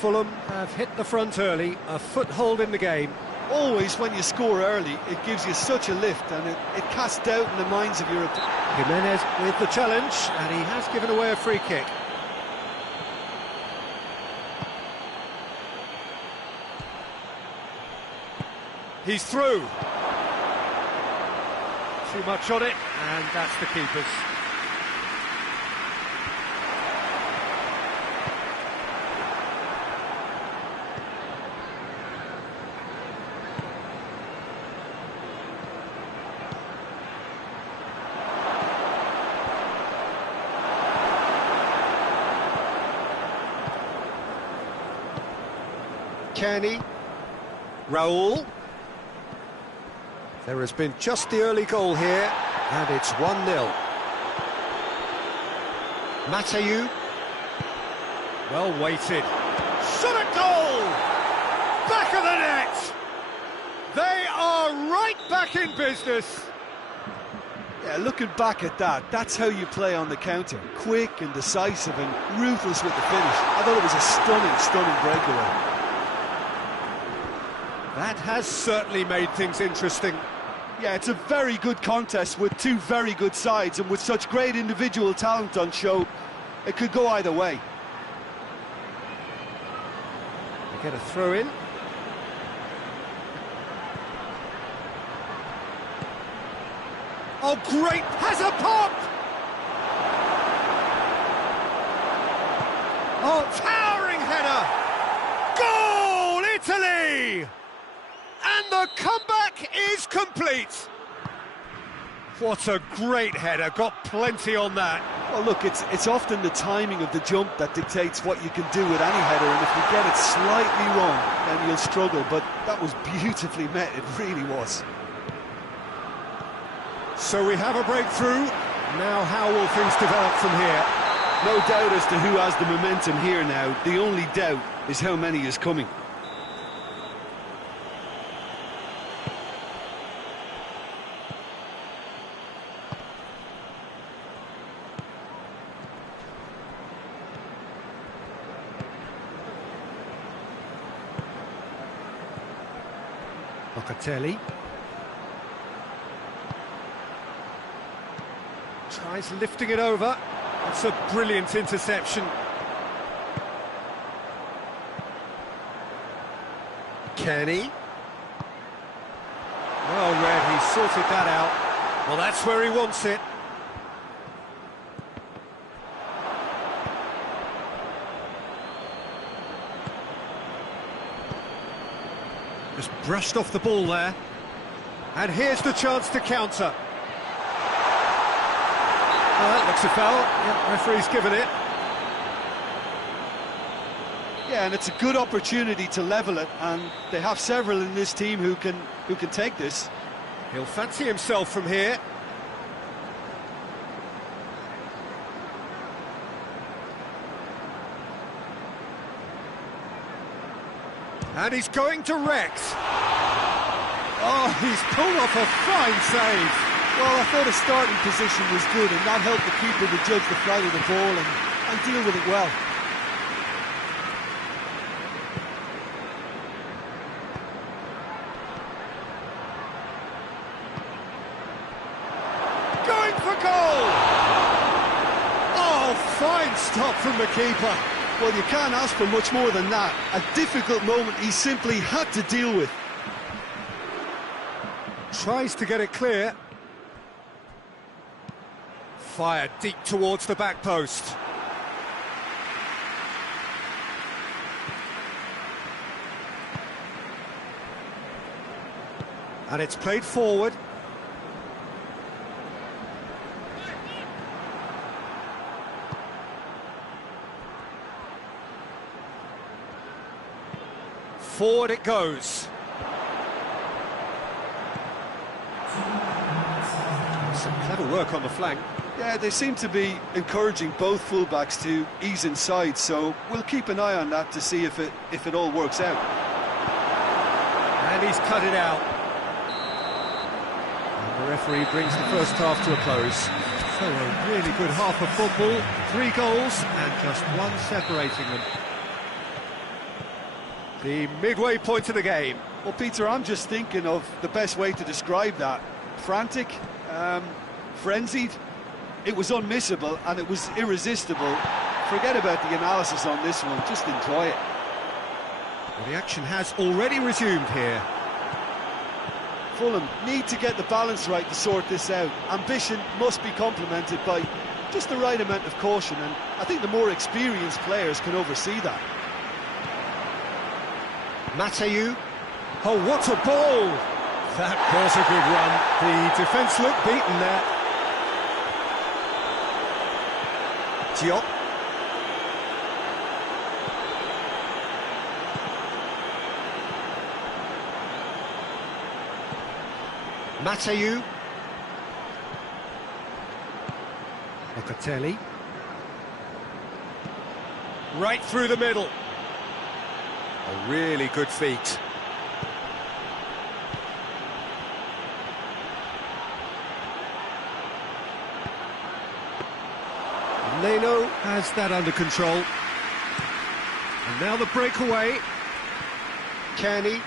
Fulham have hit the front early, a foothold in the game. Always when you score early, it gives you such a lift, and it casts doubt in the minds of your opponent. Jimenez with the challenge, and he has given away a free kick. He's through. Too much on it, and that's the keeper's. Kenny, Raul. There has been just the early goal here, and it's 1-0. Mateu. Well weighted. Shot at goal! Back of the net! They are right back in business. Yeah, looking back at that, that's how you play on the counter. Quick and decisive and ruthless with the finish. I thought it was a stunning breakaway. That has certainly made things interesting. Yeah, it's a very good contest with two very good sides, and with such great individual talent on show, it could go either way. They get a throw in. Oh, great! Has a pop! Oh, towering header! Goal, Italy! And the comeback is complete. What a great header, got plenty on that. Well, look, it's often the timing of the jump that dictates what you can do with any header, and if you get it slightly wrong, then you'll struggle, but that was beautifully met, it really was. So we have a breakthrough. Now how will things develop from here? No doubt as to who has the momentum here now. The only doubt is how many is coming. Locatelli. Tries lifting it over. It's a brilliant interception. Kenny. Well read, he sorted that out. Well, that's where he wants it. Just brushed off the ball there. And here's the chance to counter. Oh, that looks a foul. Yeah, referee's given it. Yeah, and it's a good opportunity to level it, and they have several in this team who can take this. He'll fancy himself from here. And he's going direct. Oh, he's pulled off a fine save. Well, I thought his starting position was good, and that helped the keeper to judge the flight of the ball and deal with it well. Going for goal! Oh, fine stop from the keeper. Well, you can't ask for much more than that. A difficult moment he simply had to deal with. Tries to get it clear. Fired deep towards the back post. And it's played forward. Forward it goes. Some clever work on the flank. Yeah, they seem to be encouraging both fullbacks to ease inside, so we'll keep an eye on that to see if it all works out. And he's cut it out. And the referee brings the first half to a close. So a really good half of football, 3 goals and just one separating them. The midway point of the game. Well, Peter, I'm just thinking of the best way to describe that. Frantic, frenzied. It was unmissable and it was irresistible. Forget about the analysis on this one, just enjoy it. Well, the action has already resumed here. Fulham need to get the balance right to sort this out. Ambition must be complemented by just the right amount of caution, and I think the more experienced players can oversee that. Mateu. Oh, what a ball! That was a good run. The defence looked beaten there. Diop. Mateu. Locatelli. Right through the middle. A really good feat. Leno has that under control. And now the breakaway. Kenny.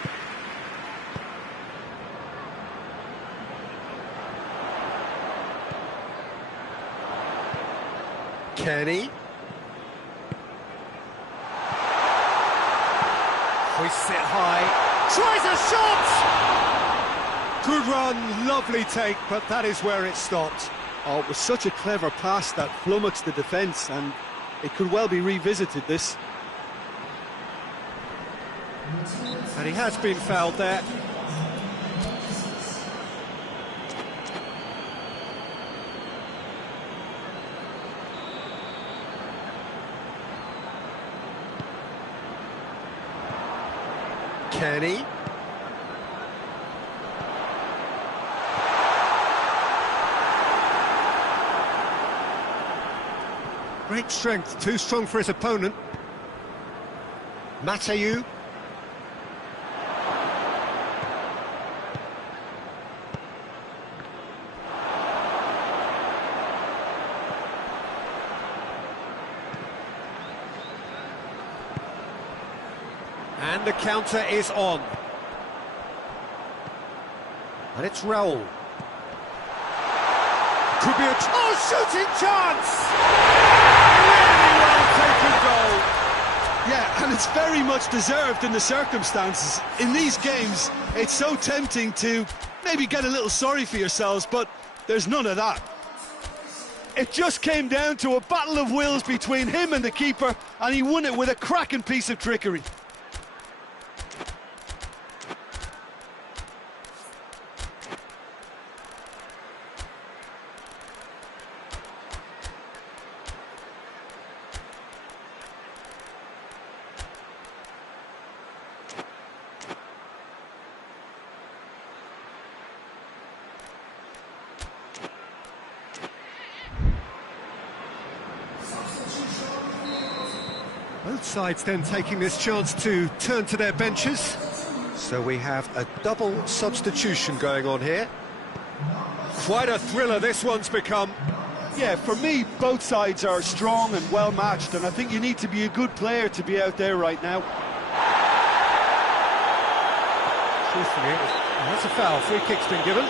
Kenny. Hoists it high. Tries a shot! Good run, lovely take, but that is where it stopped. Oh, it was such a clever pass that flummoxed the defence, and it could well be revisited, this. And he has been fouled there. Kenny. Great strength, too strong for his opponent. Mateu. And the counter is on. And it's Raul. Could be a shooting chance! Really well taken goal. Yeah, and it's very much deserved in the circumstances. In these games, it's so tempting to maybe get a little sorry for yourselves, but there's none of that. It just came down to a battle of wills between him and the keeper, and he won it with a cracking piece of trickery. Both sides then taking this chance to turn to their benches. So we have a double substitution going on here. Quite a thriller this one's become. Yeah, for me, both sides are strong and well matched, and I think you need to be a good player to be out there right now. Truthfully, that's a foul. Free kick's been given.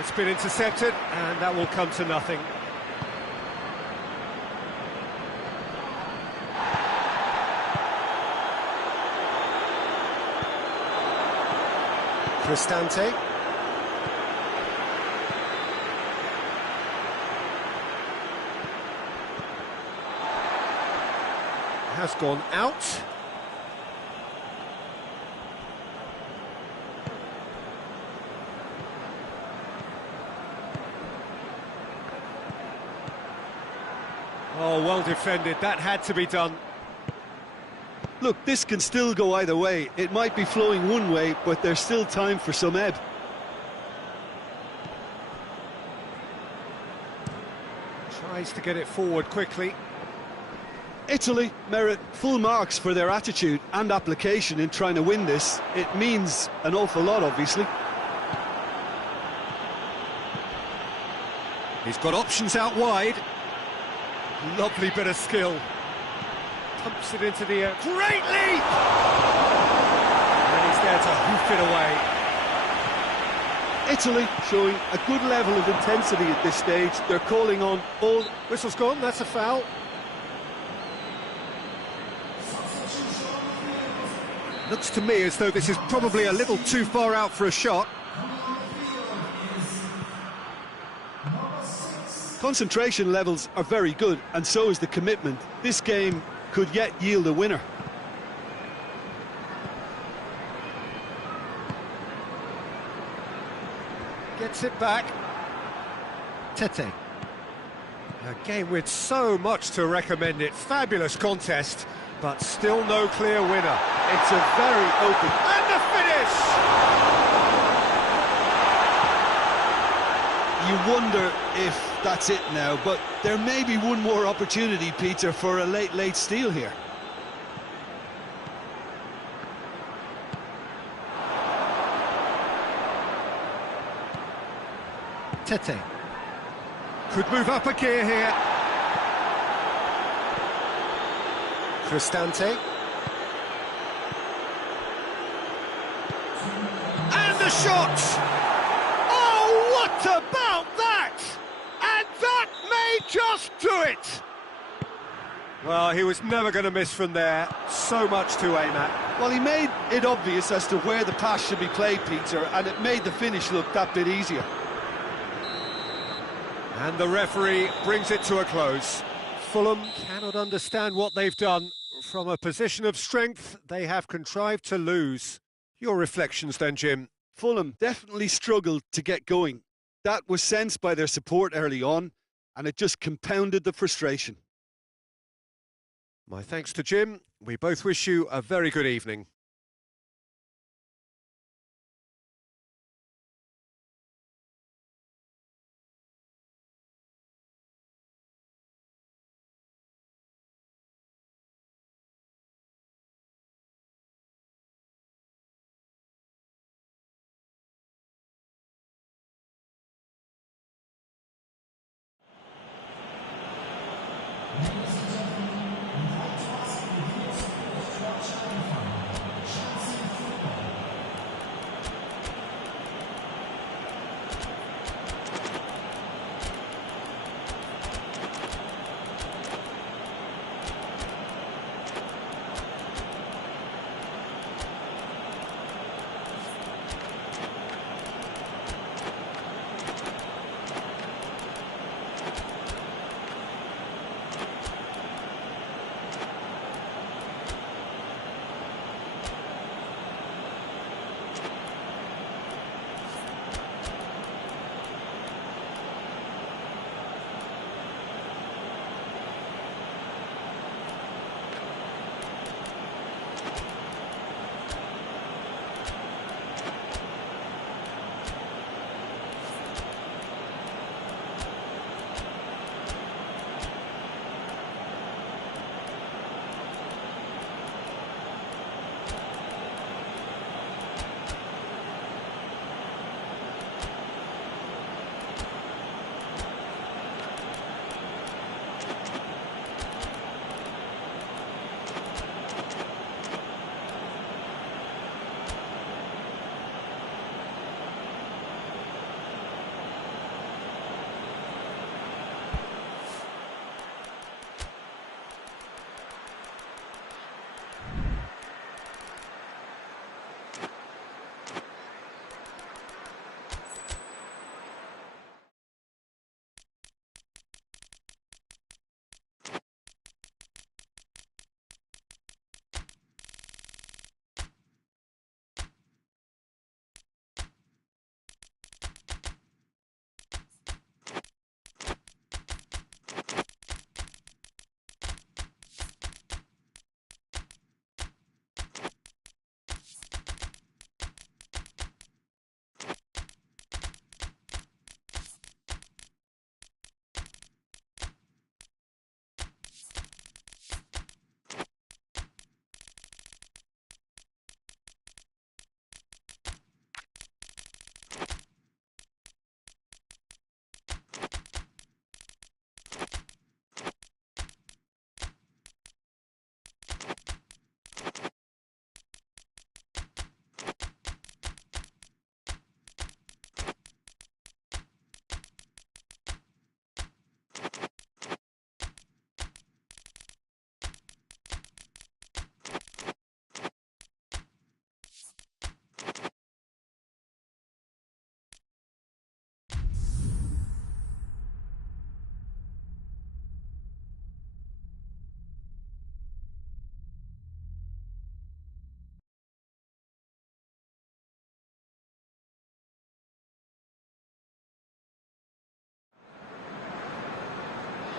It's been intercepted, and that will come to nothing. Cristante. Has gone out. Oh, well defended. That had to be done. Look, this can still go either way. It might be flowing one way, but there's still time for some ebb. Tries to get it forward quickly. Italy merit full marks for their attitude and application in trying to win this. It means an awful lot, obviously. He's got options out wide. Lovely bit of skill. Pumps it into the air. Great leap! And he's there to hoof it away. Italy showing a good level of intensity at this stage. They're calling on all... Whistle's gone, that's a foul. Looks to me as though this is probably a little too far out for a shot. Concentration levels are very good, and so is the commitment. This game could yet yield a winner. Gets it back. Tete. A game with so much to recommend it. Fabulous contest, but still no clear winner. It's a very open... And the finish! You wonder if that's it now, but there may be one more opportunity, Peter, for a late steal here. Tete. Could move up a gear here. Cristante. And the shot! Oh, what about that? And that may just do it! Well, he was never going to miss from there. So much to aim at. Well, he made it obvious as to where the pass should be played, Peter, and it made the finish look that bit easier. And the referee brings it to a close. Fulham cannot understand what they've done. From a position of strength, they have contrived to lose. Your reflections then, Jim? Fulham definitely struggled to get going. That was sensed by their support early on, and it just compounded the frustration. My thanks to Jim. We both wish you a very good evening.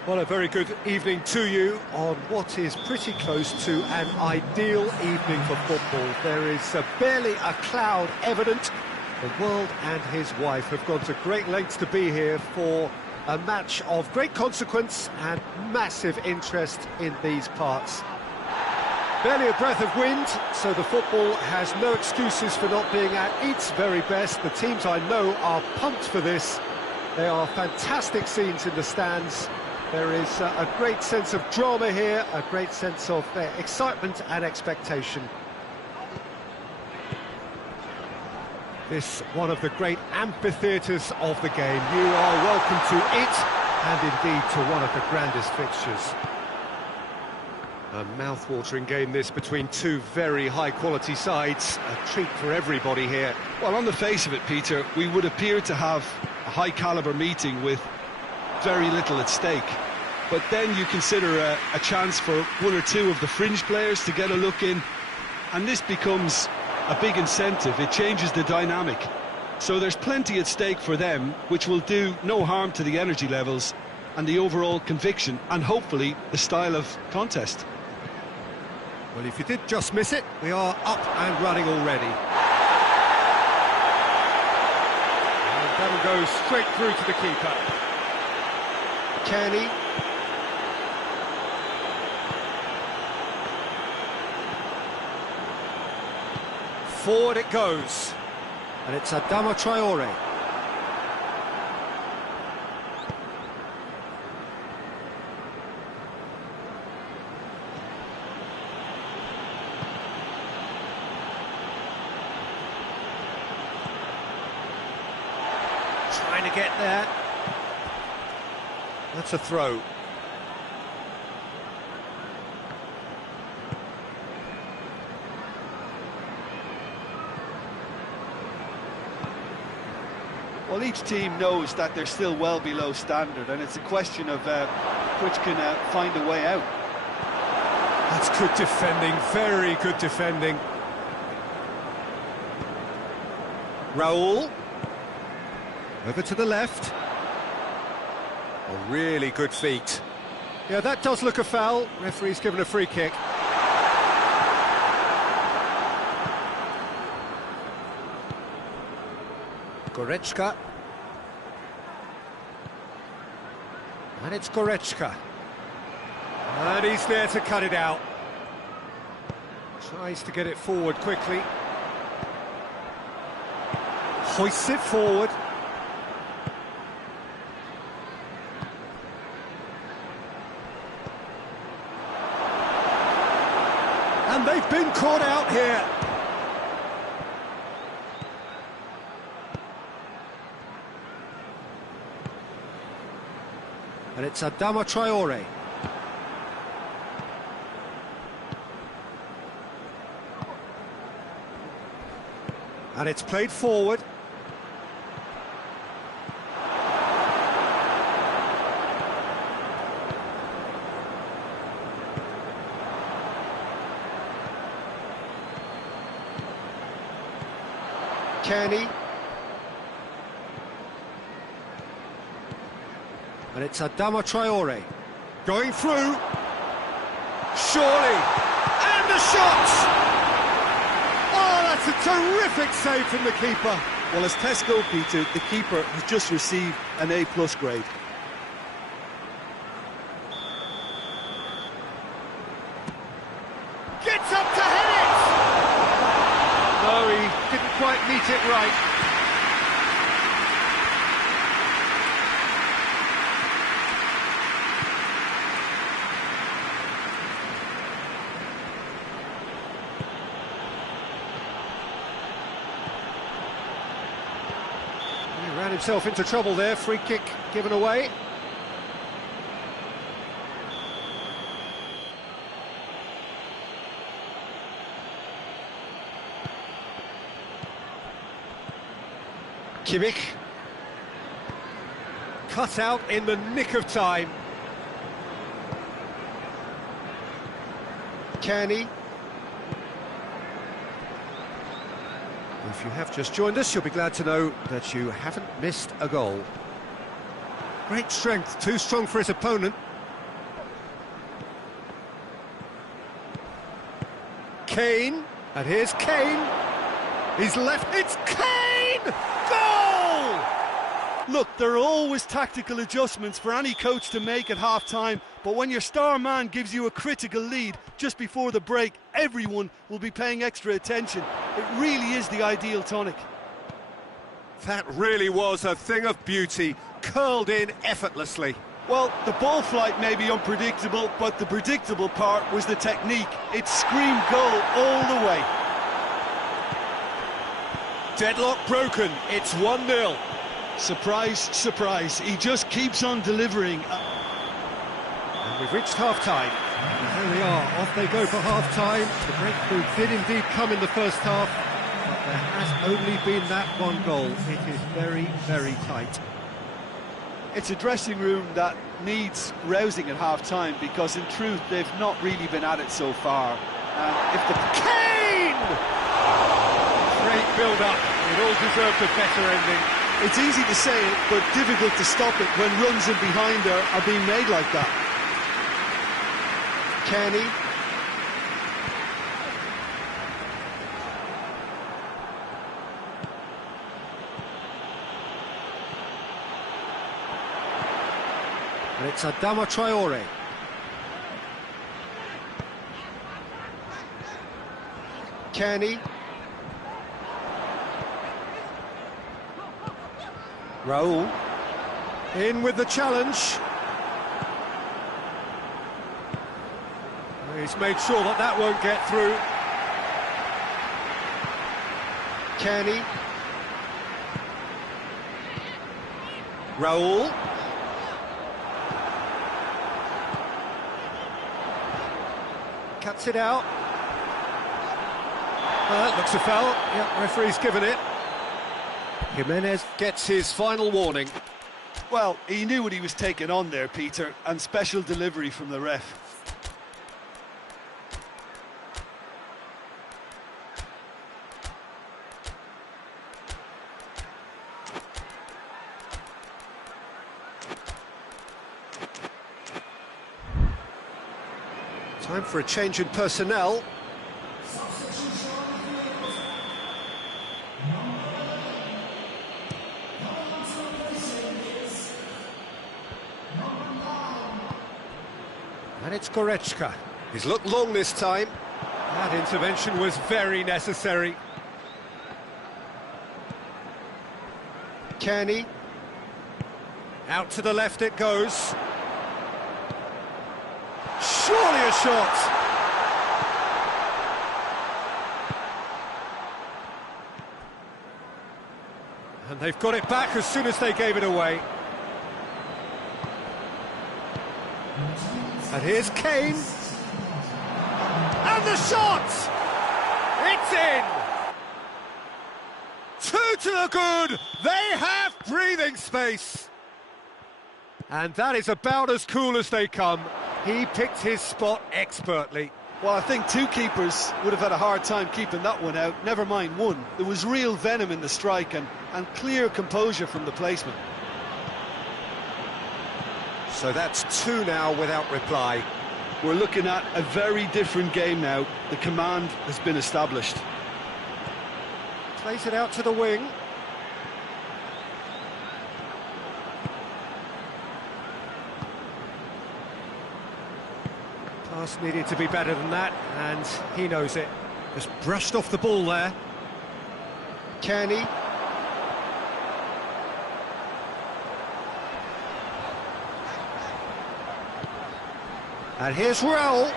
Well, a very good evening to you on what is pretty close to an ideal evening for football. There is barely a cloud evident. The world and his wife have gone to great lengths to be here for a match of great consequence and massive interest in these parts. Barely a breath of wind, so the football has no excuses for not being at its very best. The teams I know are pumped for this. There are fantastic scenes in the stands. There is a great sense of drama here, a great sense of excitement and expectation. This one of the great amphitheatres of the game. You are welcome to it, and indeed to one of the grandest fixtures. A mouth-watering game this between two very high-quality sides. A treat for everybody here. Well, on the face of it, Peter, we would appear to have a high-caliber meeting with very little at stake. But then you consider a chance for one or two of the fringe players to get a look in, and this becomes a big incentive. It changes the dynamic. So there's plenty at stake for them, which will do no harm to the energy levels and the overall conviction, and hopefully the style of contest. Well, if you did just miss it, we are up and running already. And that'll go straight through to the keeper. Kenny. Forward it goes. And it's Adama Traore. Trying to get there. That's a throw. Well, each team knows that they're still well below standard, and it's a question of which can find a way out. That's good defending, very good defending. Raul. Over to the left. Oh, really good feet. Yeah, that does look a foul. Referee's given a free kick. Goretzka. And it's Goretzka. And he's there to cut it out. Tries to get it forward quickly. Hoists it forward. And they've been caught out here. And it's Adama Traore. And it's played forward. Kenny. And it's Adama Traore. Going through. Surely. And the shot! Oh, that's a terrific save from the keeper. Well, as tests go, Peter, the keeper has just received an A+ grade. Gets up to head it! No, he didn't quite meet it right. He ran himself into trouble there. Free kick given away. Kimmich. Cut out in the nick of time. Kenny. If you have just joined us, you'll be glad to know that you haven't missed a goal. Great strength, too strong for his opponent. Kane, and here's Kane. He's left, it's Kane! Goal! Look, there are always tactical adjustments for any coach to make at half-time, but when your star man gives you a critical lead just before the break, everyone will be paying extra attention. It really is the ideal tonic. That really was a thing of beauty, curled in effortlessly. Well, the ball flight may be unpredictable, but the predictable part was the technique. It screamed goal all the way. Deadlock broken, it's 1-0. Surprise, surprise, he just keeps on delivering. And we've reached half-time. Here we are, off they go for half-time. The breakthrough did indeed come in the first half, but there has only been that one goal. It is very, very tight. It's a dressing room that needs rousing at half-time, because in truth they've not really been at it so far. If the Kane! Great build-up, it all deserved a better ending. It's easy to say it, but difficult to stop it when runs in behind her are being made like that. Kenny. And it's Adama Traore. Kenny. Raul. In with the challenge. He's made sure that that won't get through. Kenny. Raul. Cuts it out. Looks a foul. Yep, referee's given it. Jimenez gets his final warning. Well, he knew what he was taking on there, Peter, and special delivery from the ref. Time for a change in personnel. And it's Goretzka. He's looked long this time. That intervention was very necessary. Kenny. Out to the left it goes. Surely a shot! And they've got it back as soon as they gave it away. And here's Kane. And the shot! It's in! Two to the good! They have breathing space! And that is about as cool as they come. He picked his spot expertly. Well, I think two keepers would have had a hard time keeping that one out, never mind one. There was real venom in the strike and clear composure from the placement. So that's two now without reply. We're looking at a very different game now. The command has been established. Plays it out to the wing. Pass needed to be better than that, and he knows it. Just brushed off the ball there. Kenny. And here's Raul.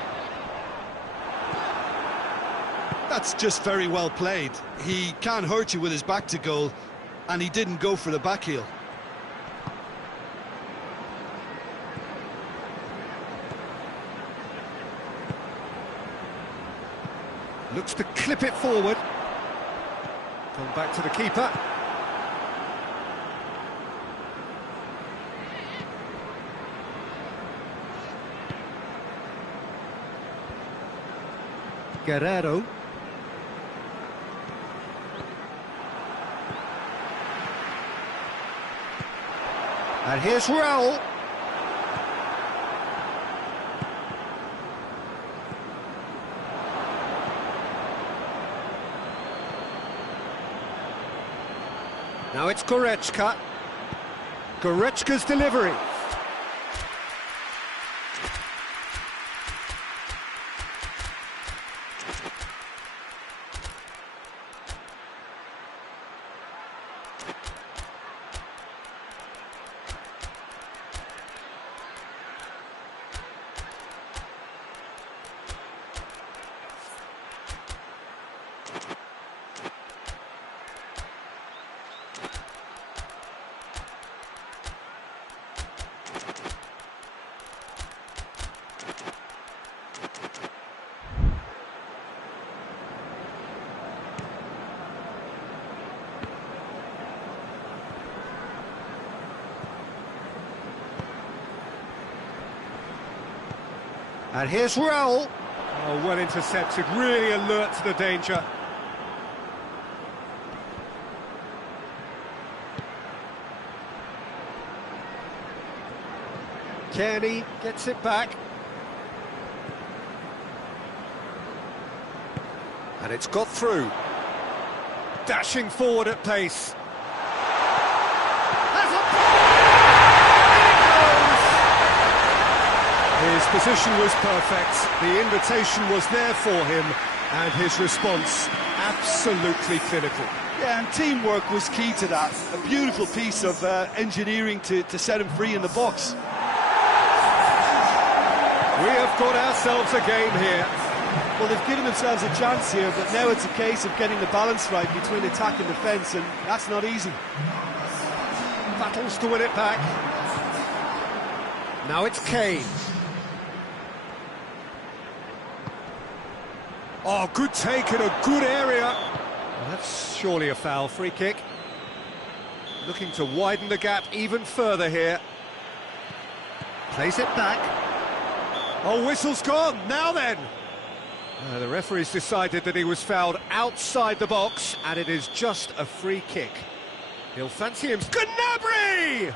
That's just very well played. He can't hurt you with his back to goal, and he didn't go for the back heel. Looks to clip it forward. Gone back to the keeper. Guerrero. And here's Raul. Now it's Goretzka. Goretzka's delivery. And here's Raul. Oh, well intercepted, really alert to the danger. Kearney gets it back. And it's got through. Dashing forward at pace. His position was perfect, the invitation was there for him, and his response absolutely clinical. Yeah, and teamwork was key to that. A beautiful piece of engineering to set him free in the box. We have got ourselves a game here. Well, they've given themselves a chance here, but now it's a case of getting the balance right between attack and defence, and that's not easy. Battles to win it back. Now it's Kane. Oh, good take in a good area. Well, that's surely a foul. Free kick. Looking to widen the gap even further here. Plays it back. Oh, whistle's gone. Now then. The referee's decided that he was fouled outside the box, and it is just a free kick. He'll fancy him. Gnabry!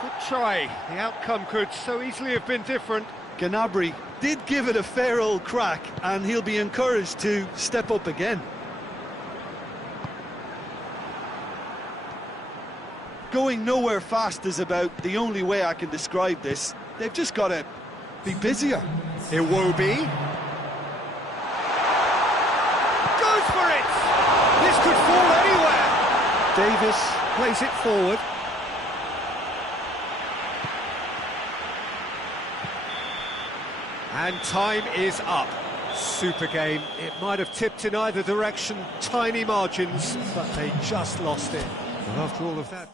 Good try. The outcome could so easily have been different. Gnabry did give it a fair old crack, and he'll be encouraged to step up again. Going nowhere fast is about the only way I can describe this. They've just got to be busier. Iwobi goes for it! This could fall anywhere! Davis plays it forward. And time is up. Super game. It might have tipped in either direction, tiny margins, but they just lost it. And after all of that...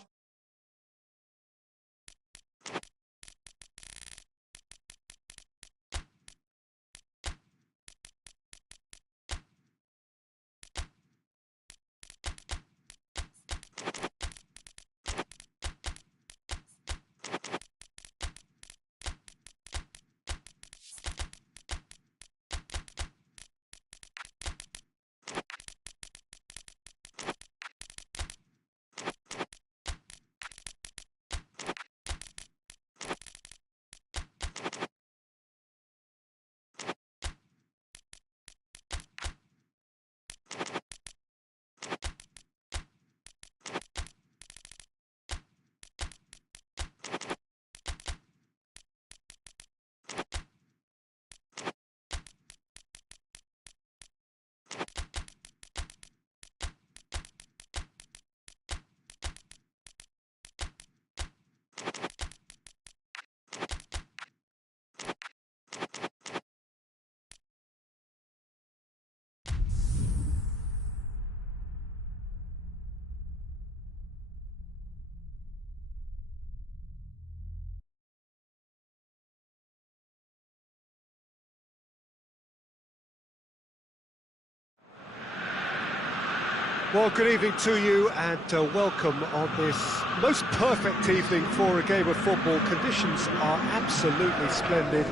Well, good evening to you, and welcome on this most perfect evening for a game of football. Conditions are absolutely splendid,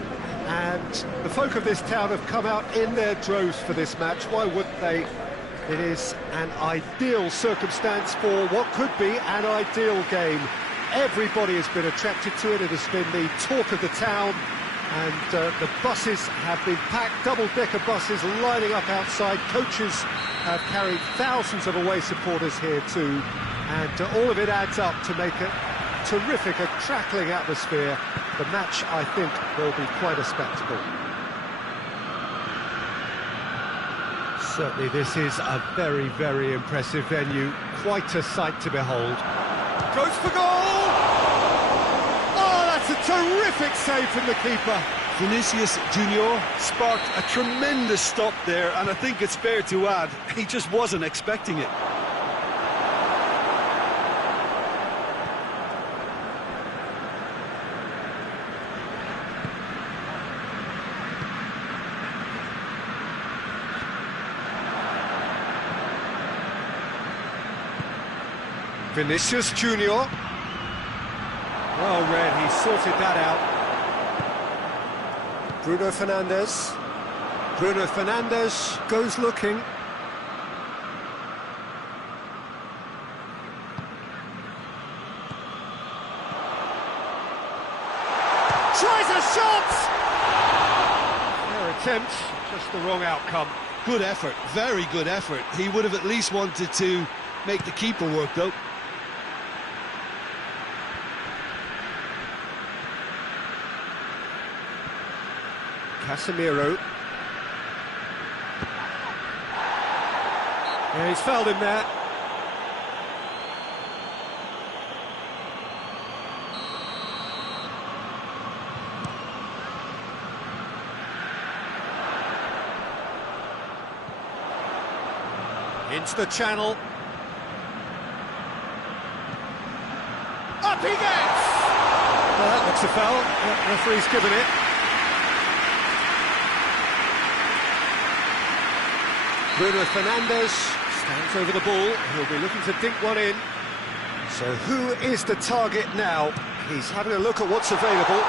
and the folk of this town have come out in their droves for this match. Why wouldn't they? It is an ideal circumstance for what could be an ideal game. Everybody has been attracted to it. It has been the talk of the town, and the buses have been packed, double-decker buses lining up outside. Coaches have carried thousands of away supporters here to And all of it adds up to make a terrific, a crackling atmosphere. The match, I think, will be quite a spectacle. Certainly this is a very, very impressive venue. Quite a sight to behold. Goes for goal! Oh, that's a terrific save from the keeper. Vinicius Junior sparked a tremendous stop there, and I think it's fair to add, he just wasn't expecting it. Vinicius Junior. Well read, he sorted that out. Bruno Fernandes. Bruno Fernandes goes looking. Tries a shot! Fair attempt, just the wrong outcome. Good effort, very good effort. He would have at least wanted to make the keeper work, though. Casemiro. Yeah, he's fouled him there. Into the channel. Up he gets! Well, that looks a foul. The referee's given it. Bruno Fernandes stands over the ball. He'll be looking to dink one in. So who is the target now? He's having a look at what's available.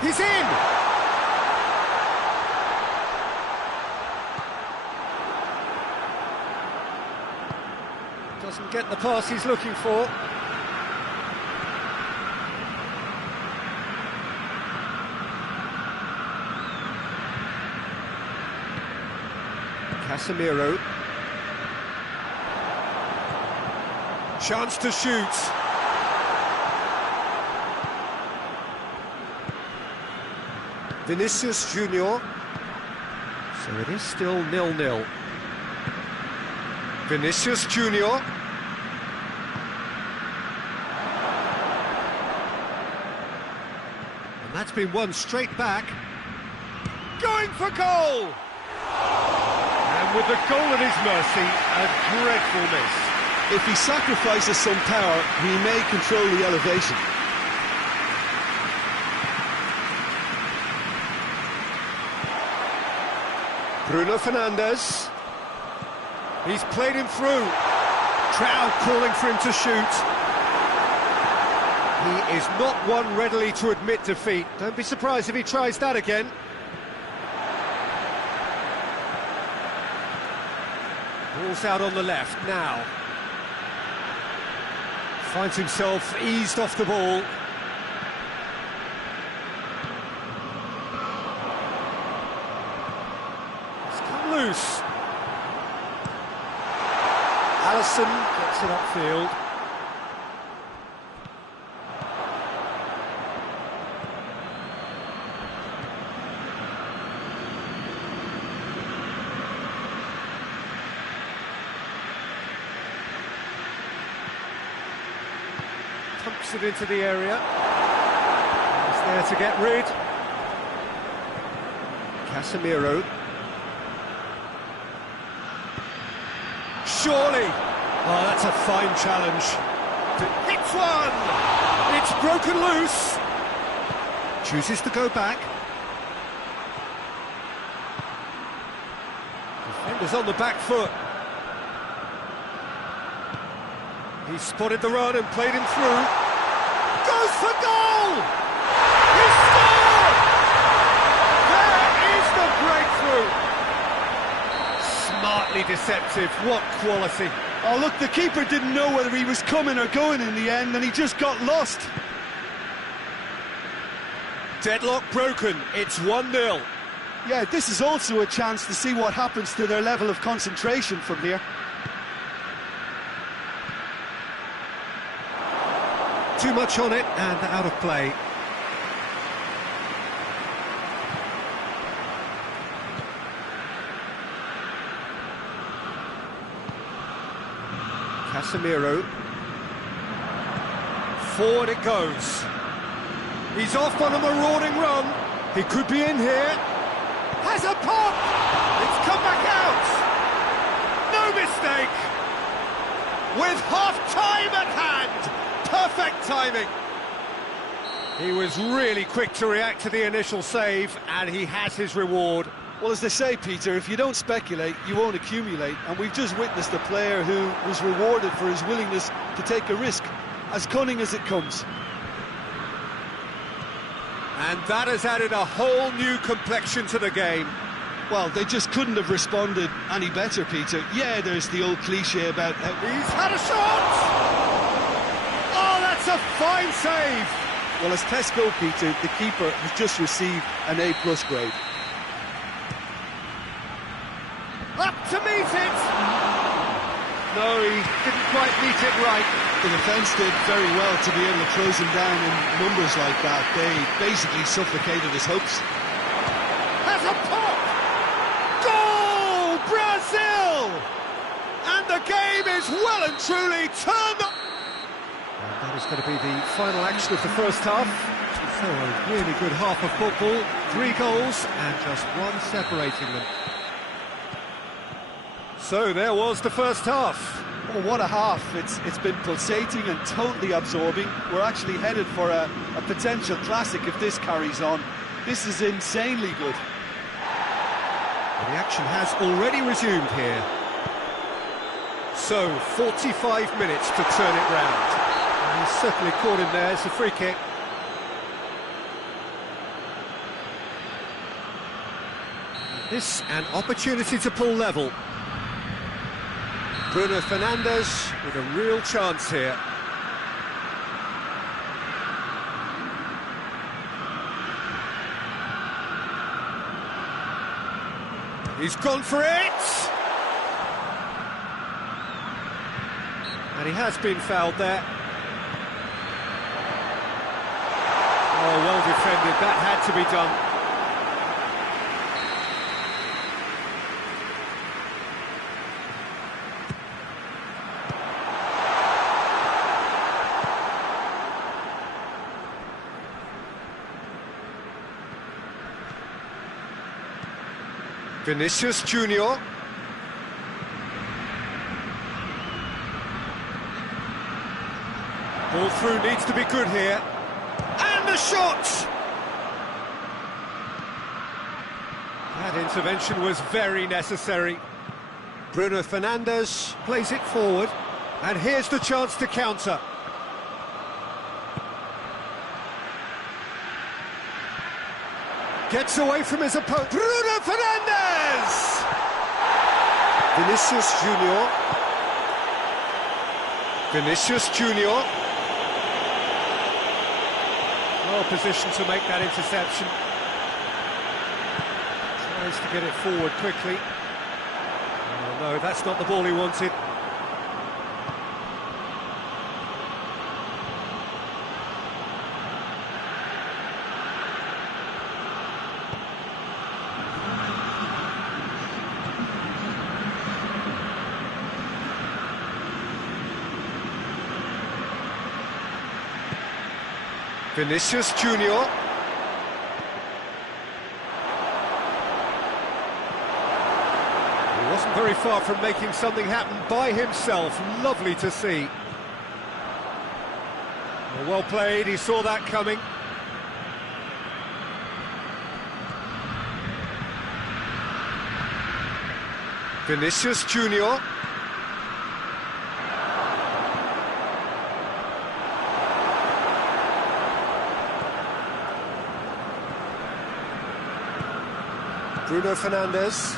He's in! Doesn't get the pass he's looking for. Casemiro. Chance to shoot. Vinicius Junior. So it is still 0-0. Vinicius Junior. And that's been won straight back. Going for goal! With the goal at his mercy, a dreadful miss. If he sacrifices some power, he may control the elevation. Bruno Fernandes. He's played him through. Crowd calling for him to shoot. He is not one readily to admit defeat. Don't be surprised if he tries that again. Ball's out on the left now. Finds himself eased off the ball. It's come loose. Alisson gets it upfield. Pumps it into the area. He's there to get rid. Casemiro. Surely! Oh, that's a fine challenge. Hits one! It's broken loose. Chooses to go back. Defender's on the back foot. He spotted the run and played him through. Goes for goal! He scored! There is the breakthrough! Smartly deceptive, what quality. Oh, look, the keeper didn't know whether he was coming or going in the end, and he just got lost. Deadlock broken, it's 1-0. Yeah, this is also a chance to see what happens to their level of concentration from here. Too much on it and out of play. Casemiro. Forward it goes. He's off on a marauding run. He could be in here. Has a pop! It's come back out! No mistake! With half-time at hand! Perfect timing! He was really quick to react to the initial save, and he has his reward. Well, as they say, Peter, if you don't speculate, you won't accumulate. And we've just witnessed a player who was rewarded for his willingness to take a risk, as cunning as it comes. And that has added a whole new complexion to the game. Well, they just couldn't have responded any better, Peter. Yeah, there's the old cliche about how... He's had a shot! Oh, that's a fine save! Well, as tests go, Peter, the keeper has just received an A+ grade. Up to meet it! No, he didn't quite meet it right. The defence did very well to be able to close him down in numbers like that. They basically suffocated his hopes. Has a pop! Goal! Brazil! And the game is well and truly turned up. And that is going to be the final action of the first half. So a really good half of football. 3 goals and just one separating them. So there was the first half. Oh, what a half. It's been pulsating and totally absorbing. We're actually headed for a potential classic if this carries on. This is insanely good. The action has already resumed here. So, 45 minutes to turn it round. And he's certainly caught him there. It's a free kick. This an opportunity to pull level. Bruno Fernandes with a real chance here. He's gone for it! And he has been fouled there. Oh, well defended, that had to be done. Vinicius Junior. Ball through needs to be good here. And the shot! That intervention was very necessary. Bruno Fernandes plays it forward. And here's the chance to counter. Gets away from his opponent. Bruno Fernandes! Vinicius Junior. Vinicius Junior. Well positioned to make that interception. Tries to get it forward quickly. Oh no, that's not the ball he wanted. Vinicius Junior. He wasn't very far from making something happen by himself. Lovely to see. Well played, he saw that coming. Vinicius Junior. Bruno Fernandes.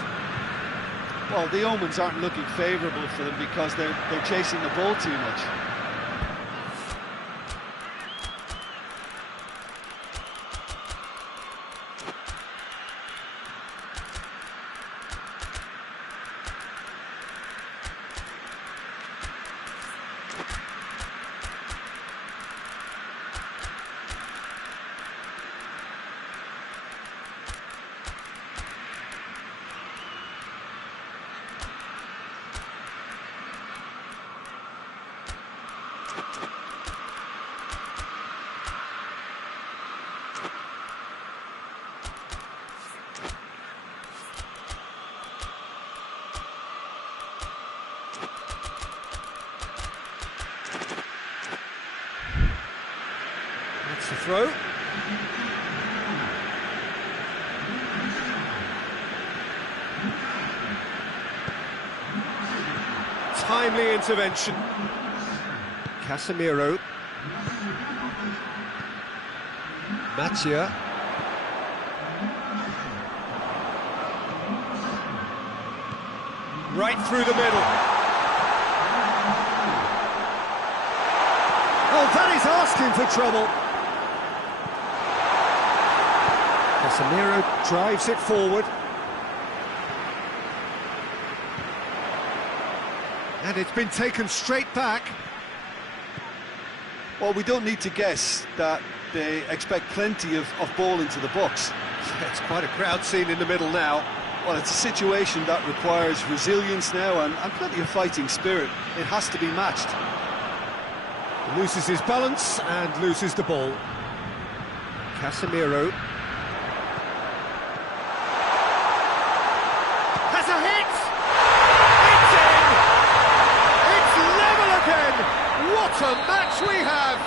Well, the omens aren't looking favourable for them because they're chasing the ball too much. a throw. Timely intervention. Casemiro. Matia. Right through the middle. Oh, that is asking for trouble. Casemiro drives it forward. And it's been taken straight back. Well, we don't need to guess that they expect plenty of ball into the box. It's quite a crowd scene in the middle now. Well, it's a situation that requires resilience now and plenty of fighting spirit. It has to be matched. He loses his balance and loses the ball. Casemiro. Has a hit! It's in! It's level again! What a match we have!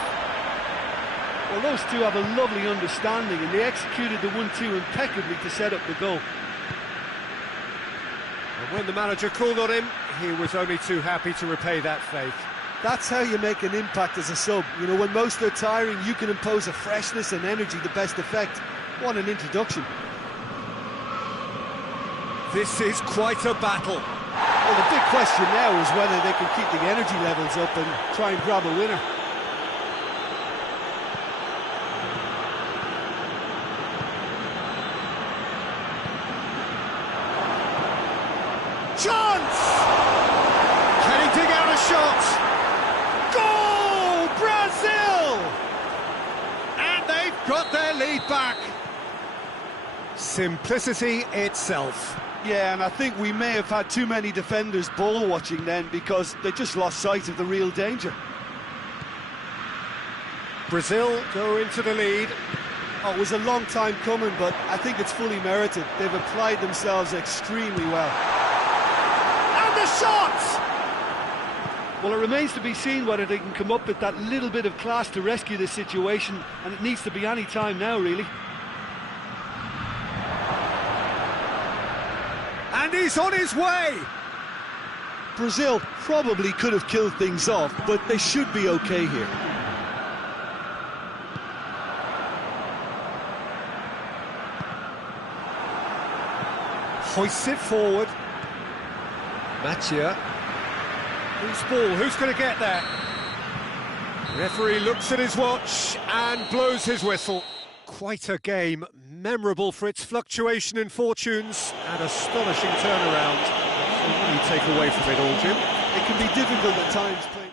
Well, those two have a lovely understanding and they executed the 1-2 impeccably to set up the goal. And when the manager called on him, he was only too happy to repay that faith. That's how you make an impact as a sub. You know, when most are tiring, you can impose a freshness and energy to best effect. What an introduction. This is quite a battle. Well, the big question now is whether they can keep the energy levels up and try and grab a winner. Chance! Can he dig out a shot? Goal! Brazil! And they've got their lead back. Simplicity itself. Yeah, and I think we may have had too many defenders ball watching then because they just lost sight of the real danger. Brazil go into the lead. Oh, it was a long time coming, but I think it's fully merited. They've applied themselves extremely well. And the shot! Well, it remains to be seen whether they can come up with that little bit of class to rescue this situation, and it needs to be any time now, really. And he's on his way! Brazil probably could have killed things off, but they should be okay here. Hoists it forward. Matia. Who's ball? Who's going to get there? Referee looks at his watch and blows his whistle. Quite a game, memorable for its fluctuation in fortunes and astonishing turnaround. So what do you take away from it all, Jim? It can be difficult at times playing.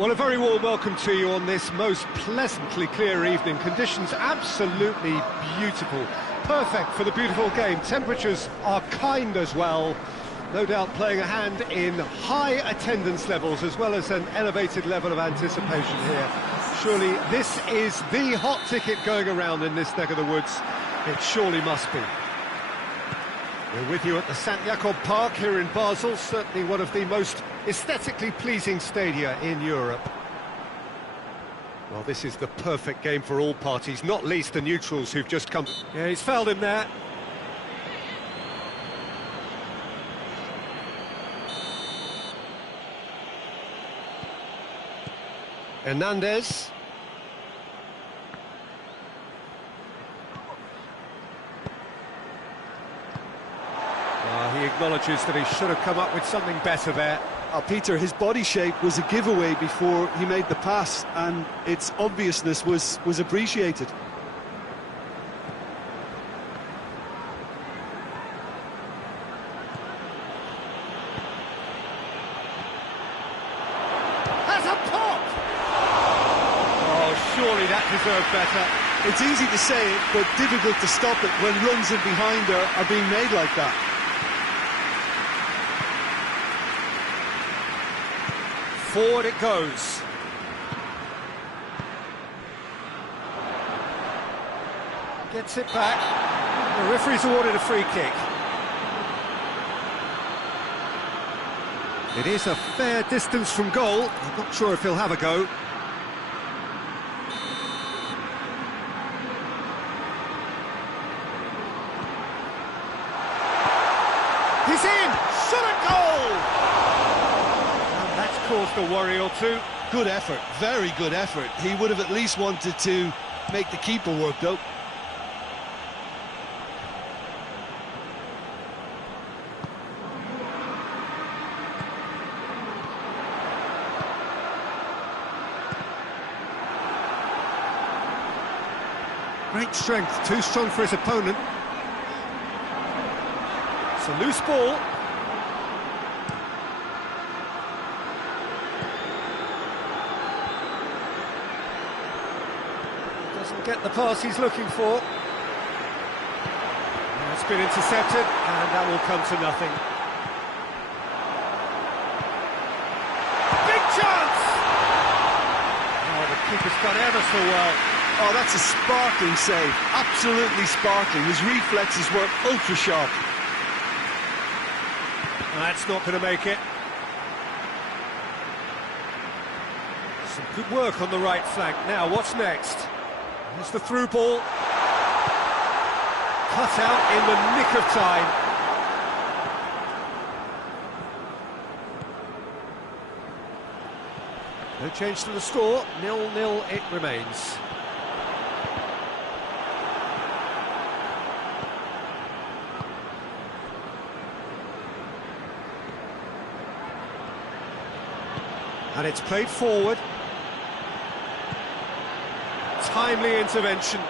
Well, a very warm welcome to you on this most pleasantly clear evening. Conditions absolutely beautiful. Perfect for the beautiful game. Temperatures are kind as well. No doubt playing a hand in high attendance levels as well as an elevated level of anticipation here. Surely this is the hot ticket going around in this neck of the woods. It surely must be. We're with you at the St. Jakob Park here in Basel, certainly one of the most aesthetically pleasing stadia in Europe. Well, this is the perfect game for all parties, not least the neutrals who've just come. Yeah, he's fouled him there. Hernandez. He acknowledges that he should have come up with something better there. Peter, his body shape was a giveaway before he made the pass, and its obviousness was appreciated. Has a pop! Oh, surely that deserved better. It's easy to say it, but difficult to stop it when runs in behind are being made like that. Forward it goes. Gets it back. The referee's awarded a free kick. It is a fair distance from goal. I'm not sure if he'll have a go. He's in! Shot at goal! And that's caused a worry or two. Good effort, very good effort. He would have at least wanted to make the keeper work, though. Great strength, too strong for his opponent. It's a loose ball. Doesn't get the pass he's looking for. It's been intercepted, and that will come to nothing. Big chance! Oh, the keeper's done ever so well. Oh, that's a sparkling save, absolutely sparkling. His reflexes were ultra-sharp. That's not going to make it. Some good work on the right flank. Now, what's next? There's the through ball. Cut out in the nick of time. No change to the score. 0-0 it remains. And it's played forward. Timely intervention.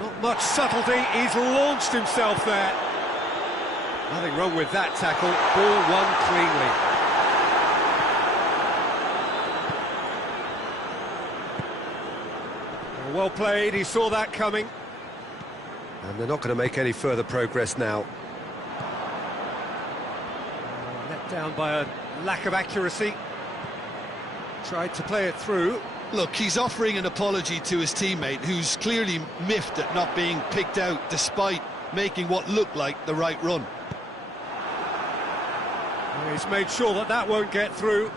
Not much subtlety, he's launched himself there. Nothing wrong with that tackle, ball won cleanly. Well played, he saw that coming. And they're not going to make any further progress now. Let down by a lack of accuracy. Tried to play it through. Look, he's offering an apology to his teammate, who's clearly miffed at not being picked out despite making what looked like the right run. He's made sure that that won't get through.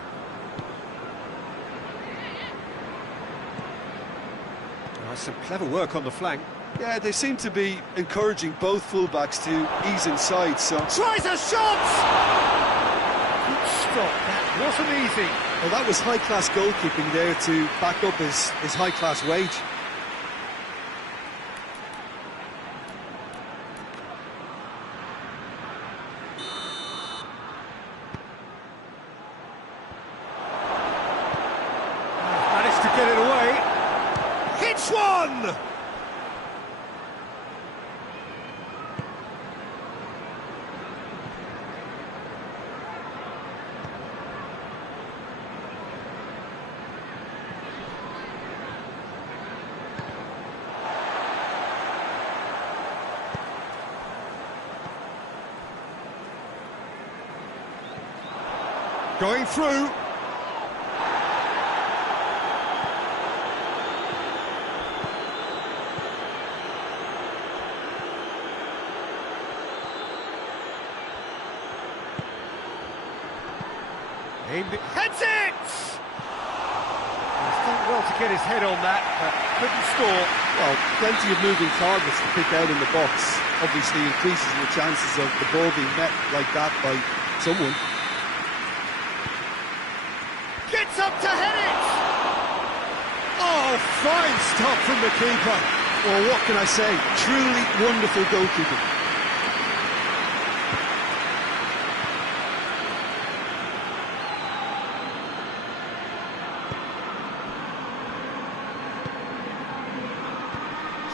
Some clever work on the flank. Yeah, they seem to be encouraging both fullbacks to ease inside, so... Tries a shot! Good stop, that wasn't easy. Well, that was high-class goalkeeping there to back up his high-class wage. Managed get it away. Hits one! Going through. Aimed it. Heads it! He's done well to get his head on that, but couldn't score. Well, plenty of moving targets to pick out in the box. Obviously increases the chances of the ball being met like that by someone. Gets up to head it! Oh, fine stop from the keeper. Well, what can I say? Truly wonderful goalkeeping.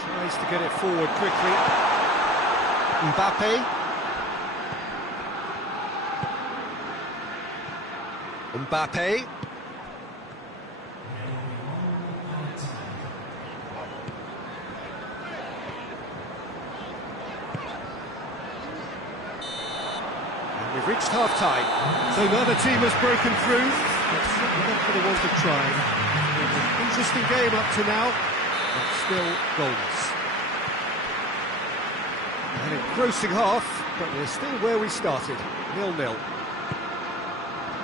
Tries to get it forward quickly. Mbappe. Mbappe. And we've reached half-time. So another team has broken through. But certainly not for the want of trying. An interesting game up to now, but still goalless. An engrossing half, but we're still where we started, 0-0.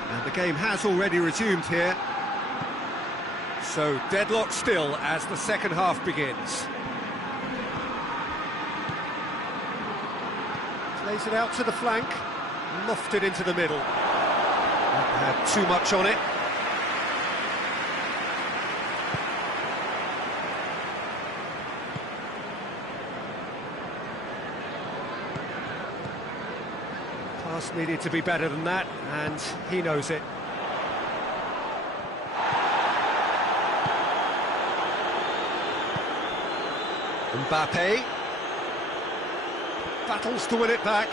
And the game has already resumed here. So deadlock still as the second half begins. Plays it out to the flank, lofted into the middle. Not had too much on it. Pass needed to be better than that, and he knows it. Mbappe battles to win it back.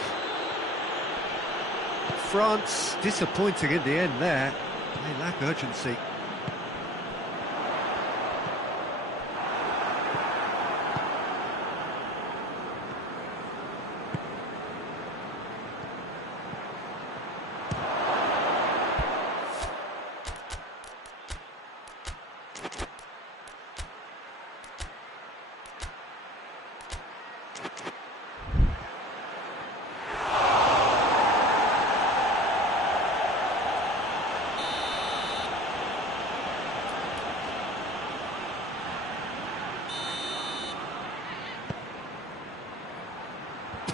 France disappointing in the end there. They lack urgency.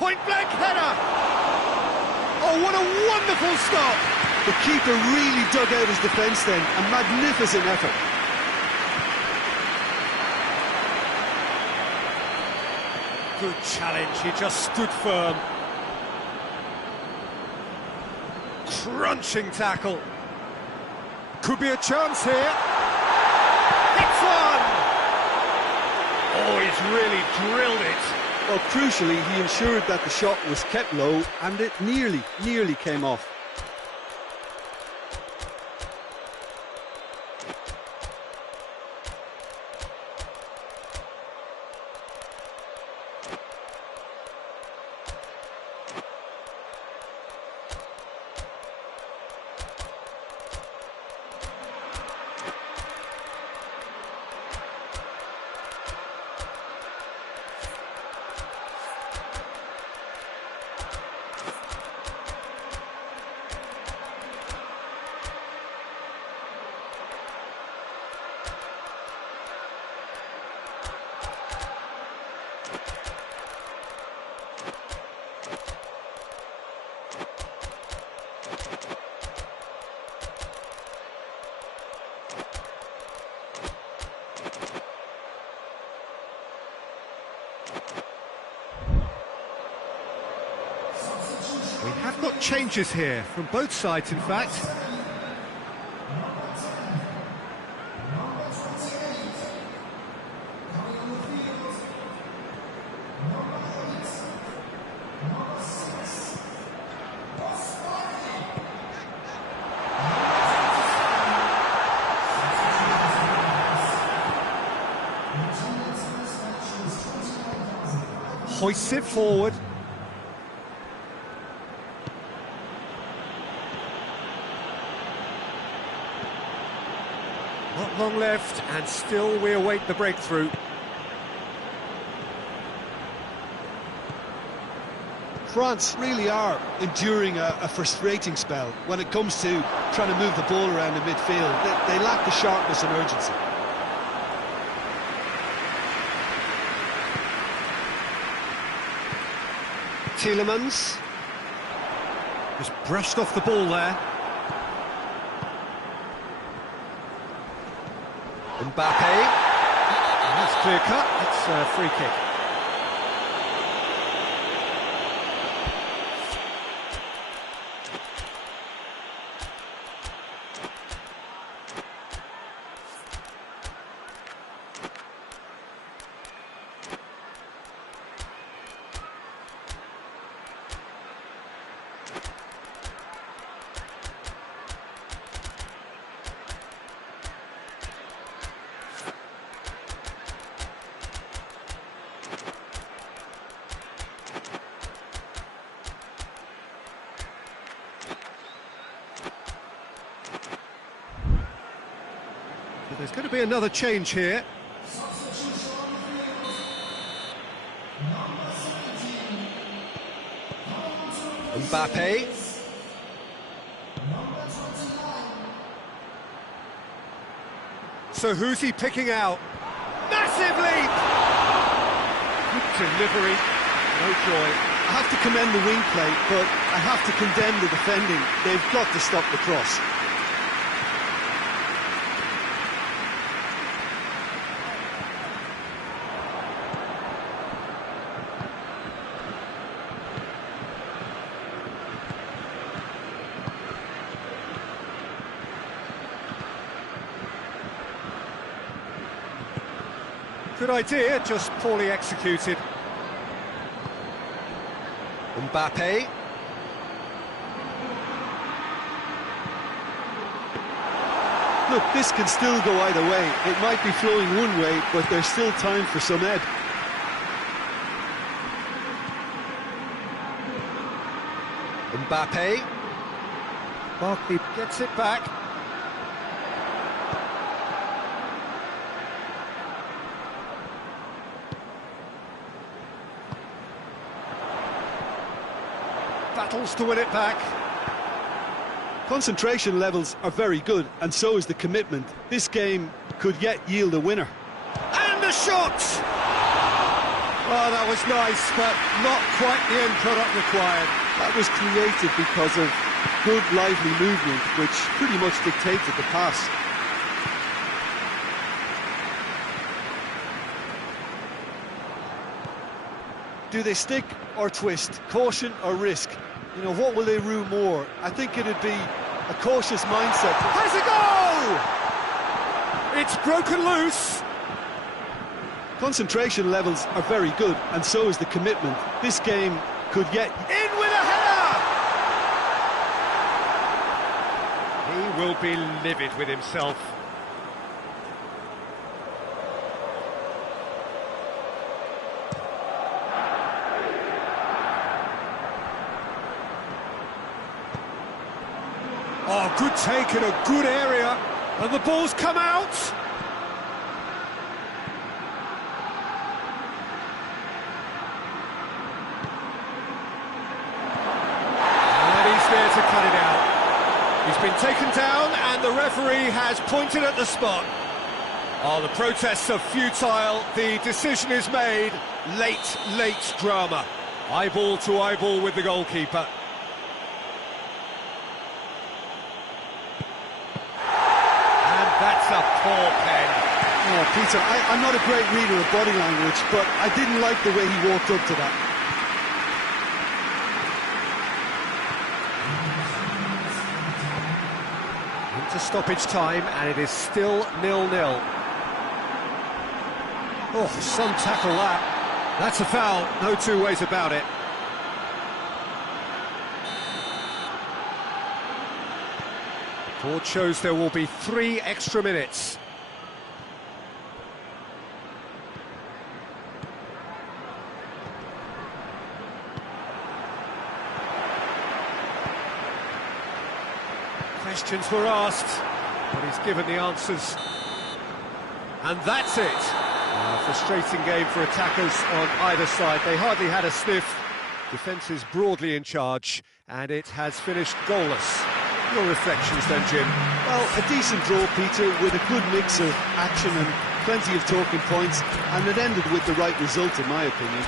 Point-blank header! Oh, what a wonderful stop! The keeper really dug out his defence then. A magnificent effort. Good challenge, he just stood firm. Crunching tackle. Could be a chance here. Hits one! Oh, he's really drilled it. Well, crucially, he ensured that the shot was kept low and it nearly came off. We have got changes here, from both sides in fact. Hoists it forward. Not long left, and still we await the breakthrough. France really are enduring a frustrating spell when it comes to trying to move the ball around in midfield. They lack the sharpness and urgency. Tielemans just brushed off the ball there. Mbappe, that's clear cut, it's a free kick. There's going to be another change here. Mbappe. So who's he picking out? Massive leap! Good delivery, no joy. I have to commend the wing play, but I have to condemn the defending. They've got to stop the cross. Good idea, just poorly executed. Mbappe. Look, this can still go either way. It might be flowing one way, but there's still time for some ebb. Mbappe. Barkley gets it back. Battles to win it back. Concentration levels are very good, and so is the commitment. This game could yet yield a winner. And a shot! Oh, that was nice, but not quite the end product required. That was created because of good, lively movement, which pretty much dictated the pass. Do they stick or twist? Caution or risk? You know, what will they rue more? I think it'd be a cautious mindset. Has a goal! It's broken loose. Concentration levels are very good, and so is the commitment. This game could yet... In with a header! He will be livid with himself. Oh, good take in a good area, and the ball's come out. And he's there to cut it out. He's been taken down, and the referee has pointed at the spot. Oh, the protests are futile. The decision is made. Late drama. Eyeball to eyeball with the goalkeeper. That's a poor pen. Oh, Peter, I'm not a great reader of body language, but I didn't like the way he walked up to that. Into stoppage time, and it is still 0-0. Oh, some tackle that. That's a foul, no two ways about it. Board shows there will be 3 extra minutes. Questions were asked, but he's given the answers. And that's it. A frustrating game for attackers on either side. They hardly had a sniff. Defence is broadly in charge, and it has finished goalless. Your reflections then, Jim? Well, a decent draw, Peter, with a good mix of action and plenty of talking points, and it ended with the right result, in my opinion.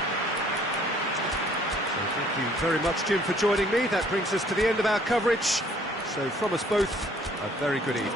So thank you very much, Jim, for joining me. That brings us to the end of our coverage. So from us both, a very good evening.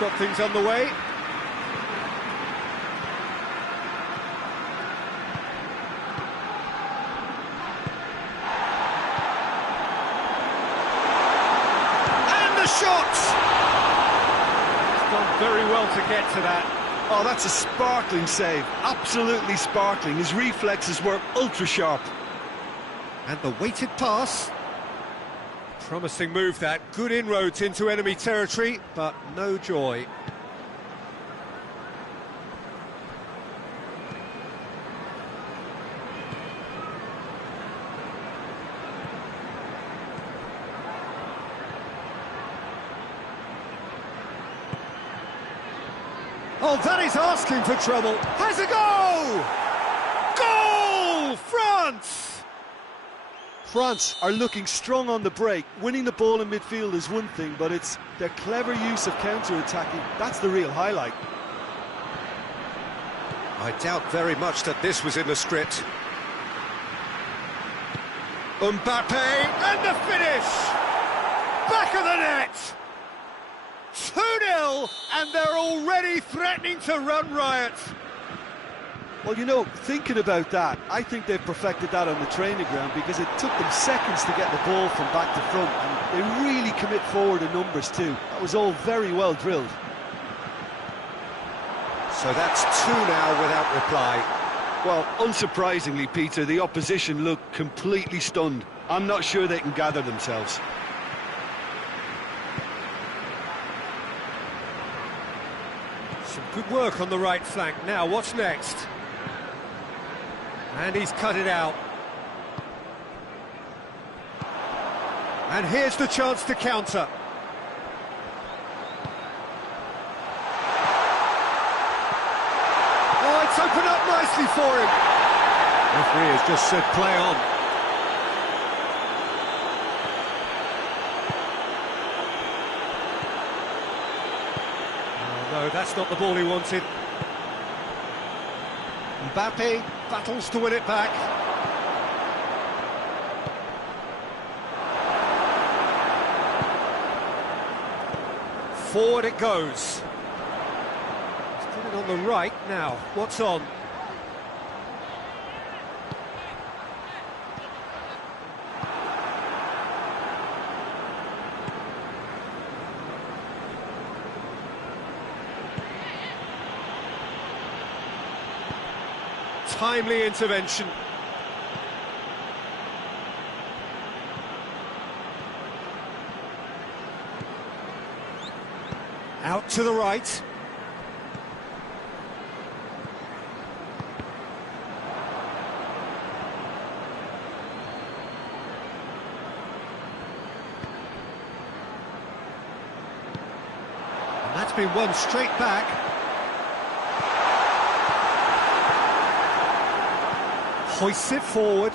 got things underway. And the shot! He's done very well to get to that. Oh, that's a sparkling save, absolutely sparkling. His reflexes were ultra-sharp. And the weighted pass. Promising move that, good inroads into enemy territory, but no joy. Oh, that is asking for trouble. Has a goal! Goal! France! France are looking strong on the break. Winning the ball in midfield is one thing, but it's their clever use of counter-attacking. That's the real highlight. I doubt very much that this was in the script. Mbappe, and the finish! Back of the net! 2-0, and they're already threatening to run riot. Well, you know, thinking about that, I think they've perfected that on the training ground because it took them seconds to get the ball from back to front, and they really commit forward in numbers too. That was all very well drilled. So that's 2 now without reply. Well, unsurprisingly, Peter, the opposition look completely stunned. I'm not sure they can gather themselves. Some good work on the right flank. Now, what's next? And he's cut it out. And here's the chance to counter. Oh, it's opened up nicely for him. Referee has just said play on. Oh, no, that's not the ball he wanted. Mbappe battles to win it back. Forward it goes. He's put it on the right now. What's on? Timely intervention. Out to the right. And that's been won straight back. Hoists it forward.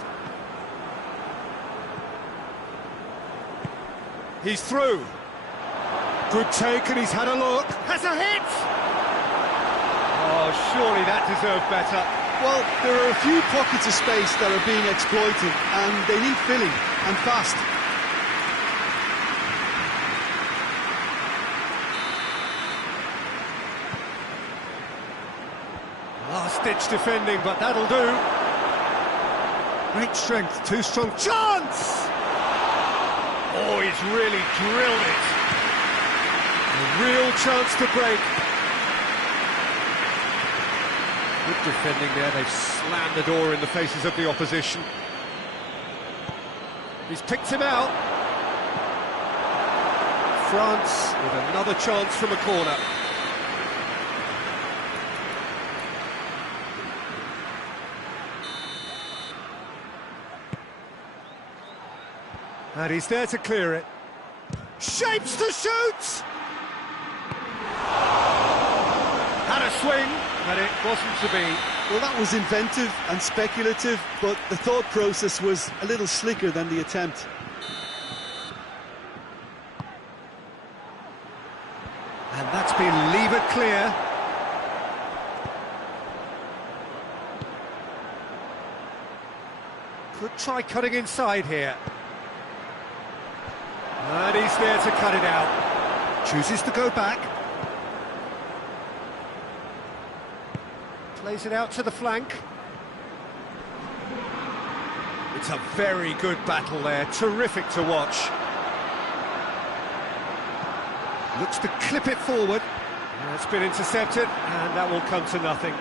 He's through. Good take, and he's had a look. Has a hit! Oh, surely that deserved better. Well, there are a few pockets of space that are being exploited, and they need filling, and fast. Last-ditch defending, but that'll do. Great strength, too strong. Chance! Oh, he's really drilled it. A real chance to break. Good defending there. They've slammed the door in the faces of the opposition. He's picked him out. France with another chance from a corner. And he's there to clear it. Shapes to shoot! Had a swing, but it wasn't to be. Well, that was inventive and speculative, but the thought process was a little slicker than the attempt. And that's been levered clear. Could try cutting inside here. And he's there to cut it out. Chooses to go back. Plays it out to the flank. It's a very good battle there, terrific to watch. Looks to clip it forward. It's been intercepted, and that will come to nothing.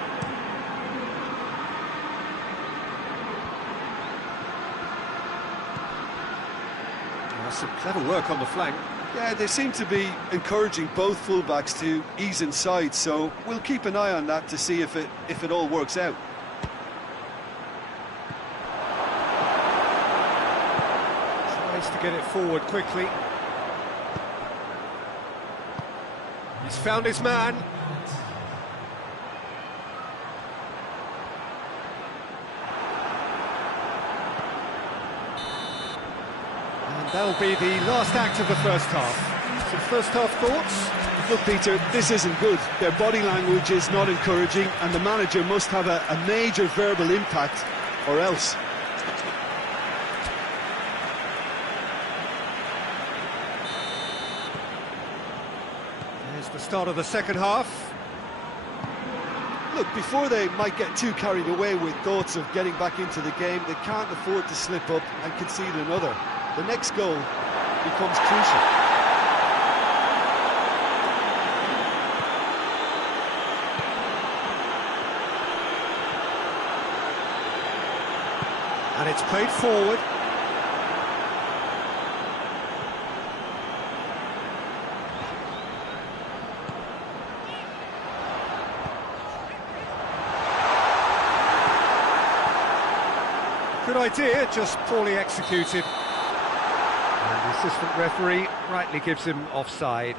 Some clever work on the flank. Yeah, they seem to be encouraging both fullbacks to ease inside, so we'll keep an eye on that to see if it all works out. Tries to get it forward quickly. He's found his man. That'll be the last act of the first half. Some first half thoughts? Look, Peter, this isn't good. Their body language is not encouraging, and the manager must have a major verbal impact, or else. There's the start of the second half. Look, before they might get too carried away with thoughts of getting back into the game, they can't afford to slip up and concede another. The next goal becomes crucial. And it's played forward. Good idea, just poorly executed. And the assistant referee rightly gives him offside.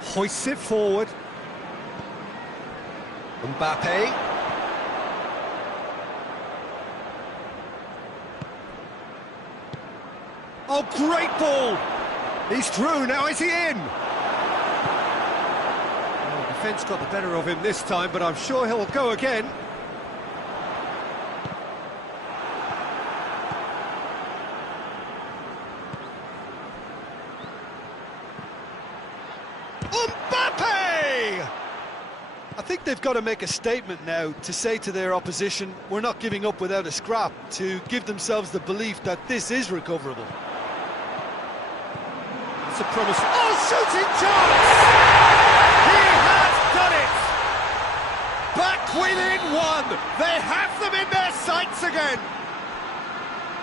Hoists it forward. Mbappe. Oh, great ball! He's through, now is he in? Well, defence got the better of him this time, but I'm sure he'll go again. Mbappe! I think they've got to make a statement now to say to their opposition, we're not giving up without a scrap, to give themselves the belief that this is recoverable. It's a promise. Oh, shooting chance! He has done it! Back within one! They have them in their sights again!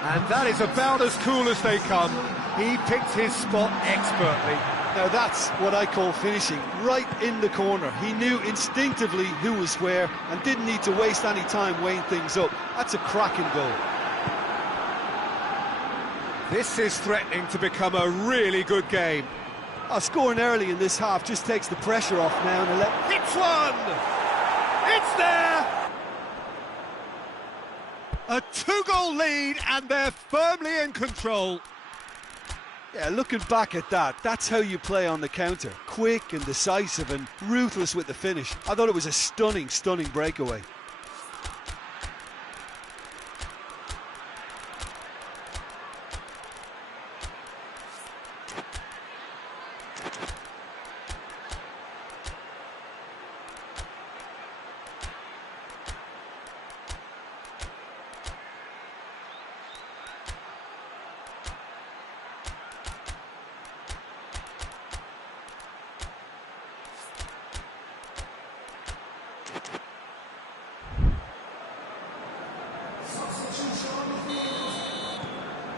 And that is about as cool as they come. He picked his spot expertly. Now that's what I call finishing, right in the corner. He knew instinctively who was where and didn't need to waste any time weighing things up. That's a cracking goal. This is threatening to become a really good game. Scoring early in this half just takes the pressure off now. And Hits one! It's there! A 2-goal lead and they're firmly in control. Yeah, looking back at that, that's how you play on the counter. Quick and decisive and ruthless with the finish. I thought it was a stunning, stunning breakaway.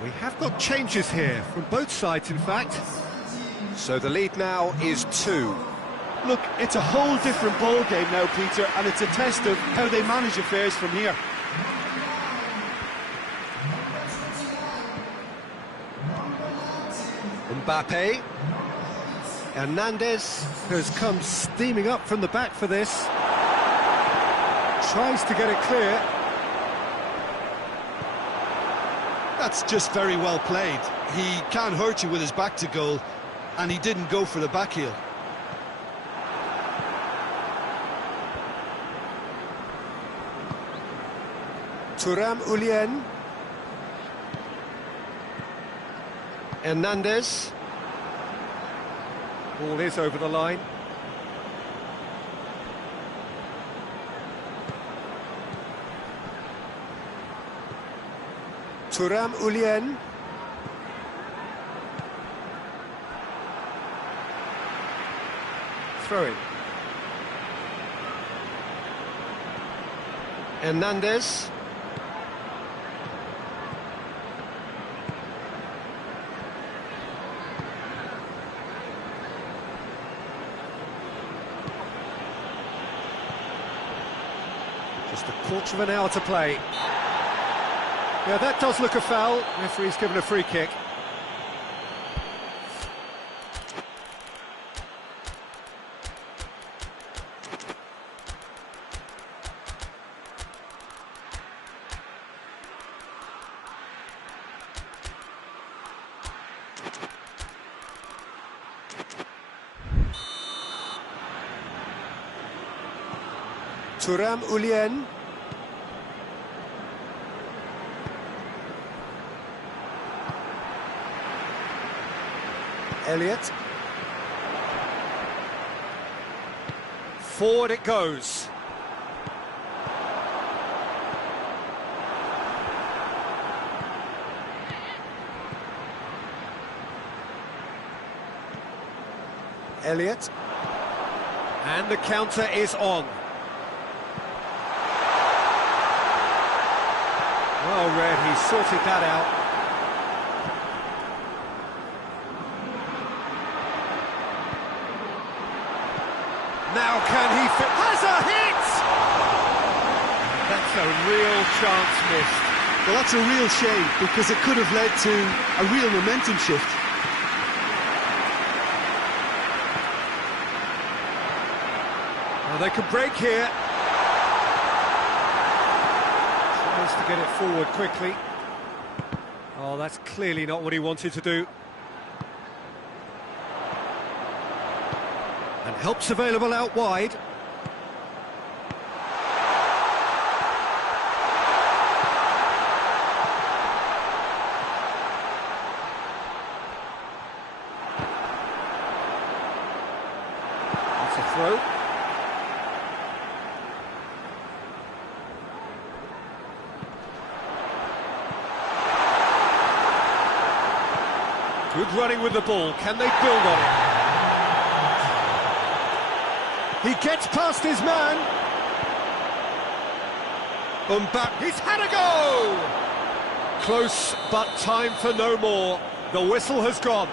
We have got changes here, from both sides in fact. So the lead now is 2. Look, it's a whole different ball game now, Peter, and it's a test of how they manage affairs from here. Mbappe. Hernandez has come steaming up from the back for this. Tries to get it clear. That's just very well played. He can't hurt you with his back to goal, and he didn't go for the back heel. Thuram Ulien. Hernandez. Ball is over the line. Thuram Ulien. Throw in. Hernandez. Just a quarter of an hour to play. Yeah, that does look a foul. Referee's given a free kick. Thuram Ulien. Elliott. Forward it goes. Elliott. And the counter is on. Well read, he sorted that out. Now can he fit? Has a hit! That's a real chance missed. Well, that's a real shame, because it could have led to a real momentum shift. Well, they could break here. Tries to get it forward quickly. Oh, that's clearly not what he wanted to do. And help's available out wide. That's a throw. Good running with the ball. Can they build on it? He gets past his man. Back. He's had a go! Close, but time for no more. The whistle has gone.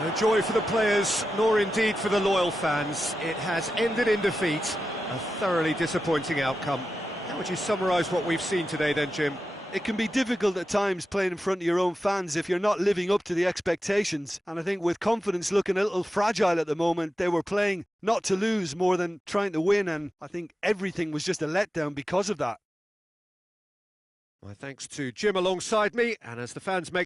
No joy for the players, nor indeed for the loyal fans. It has ended in defeat. A thoroughly disappointing outcome. How would you summarise what we've seen today then, Jim? It can be difficult at times playing in front of your own fans if you're not living up to the expectations. And I think with confidence looking a little fragile at the moment, they were playing not to lose more than trying to win. And I think everything was just a letdown because of that. My thanks to Jim alongside me. And as the fans make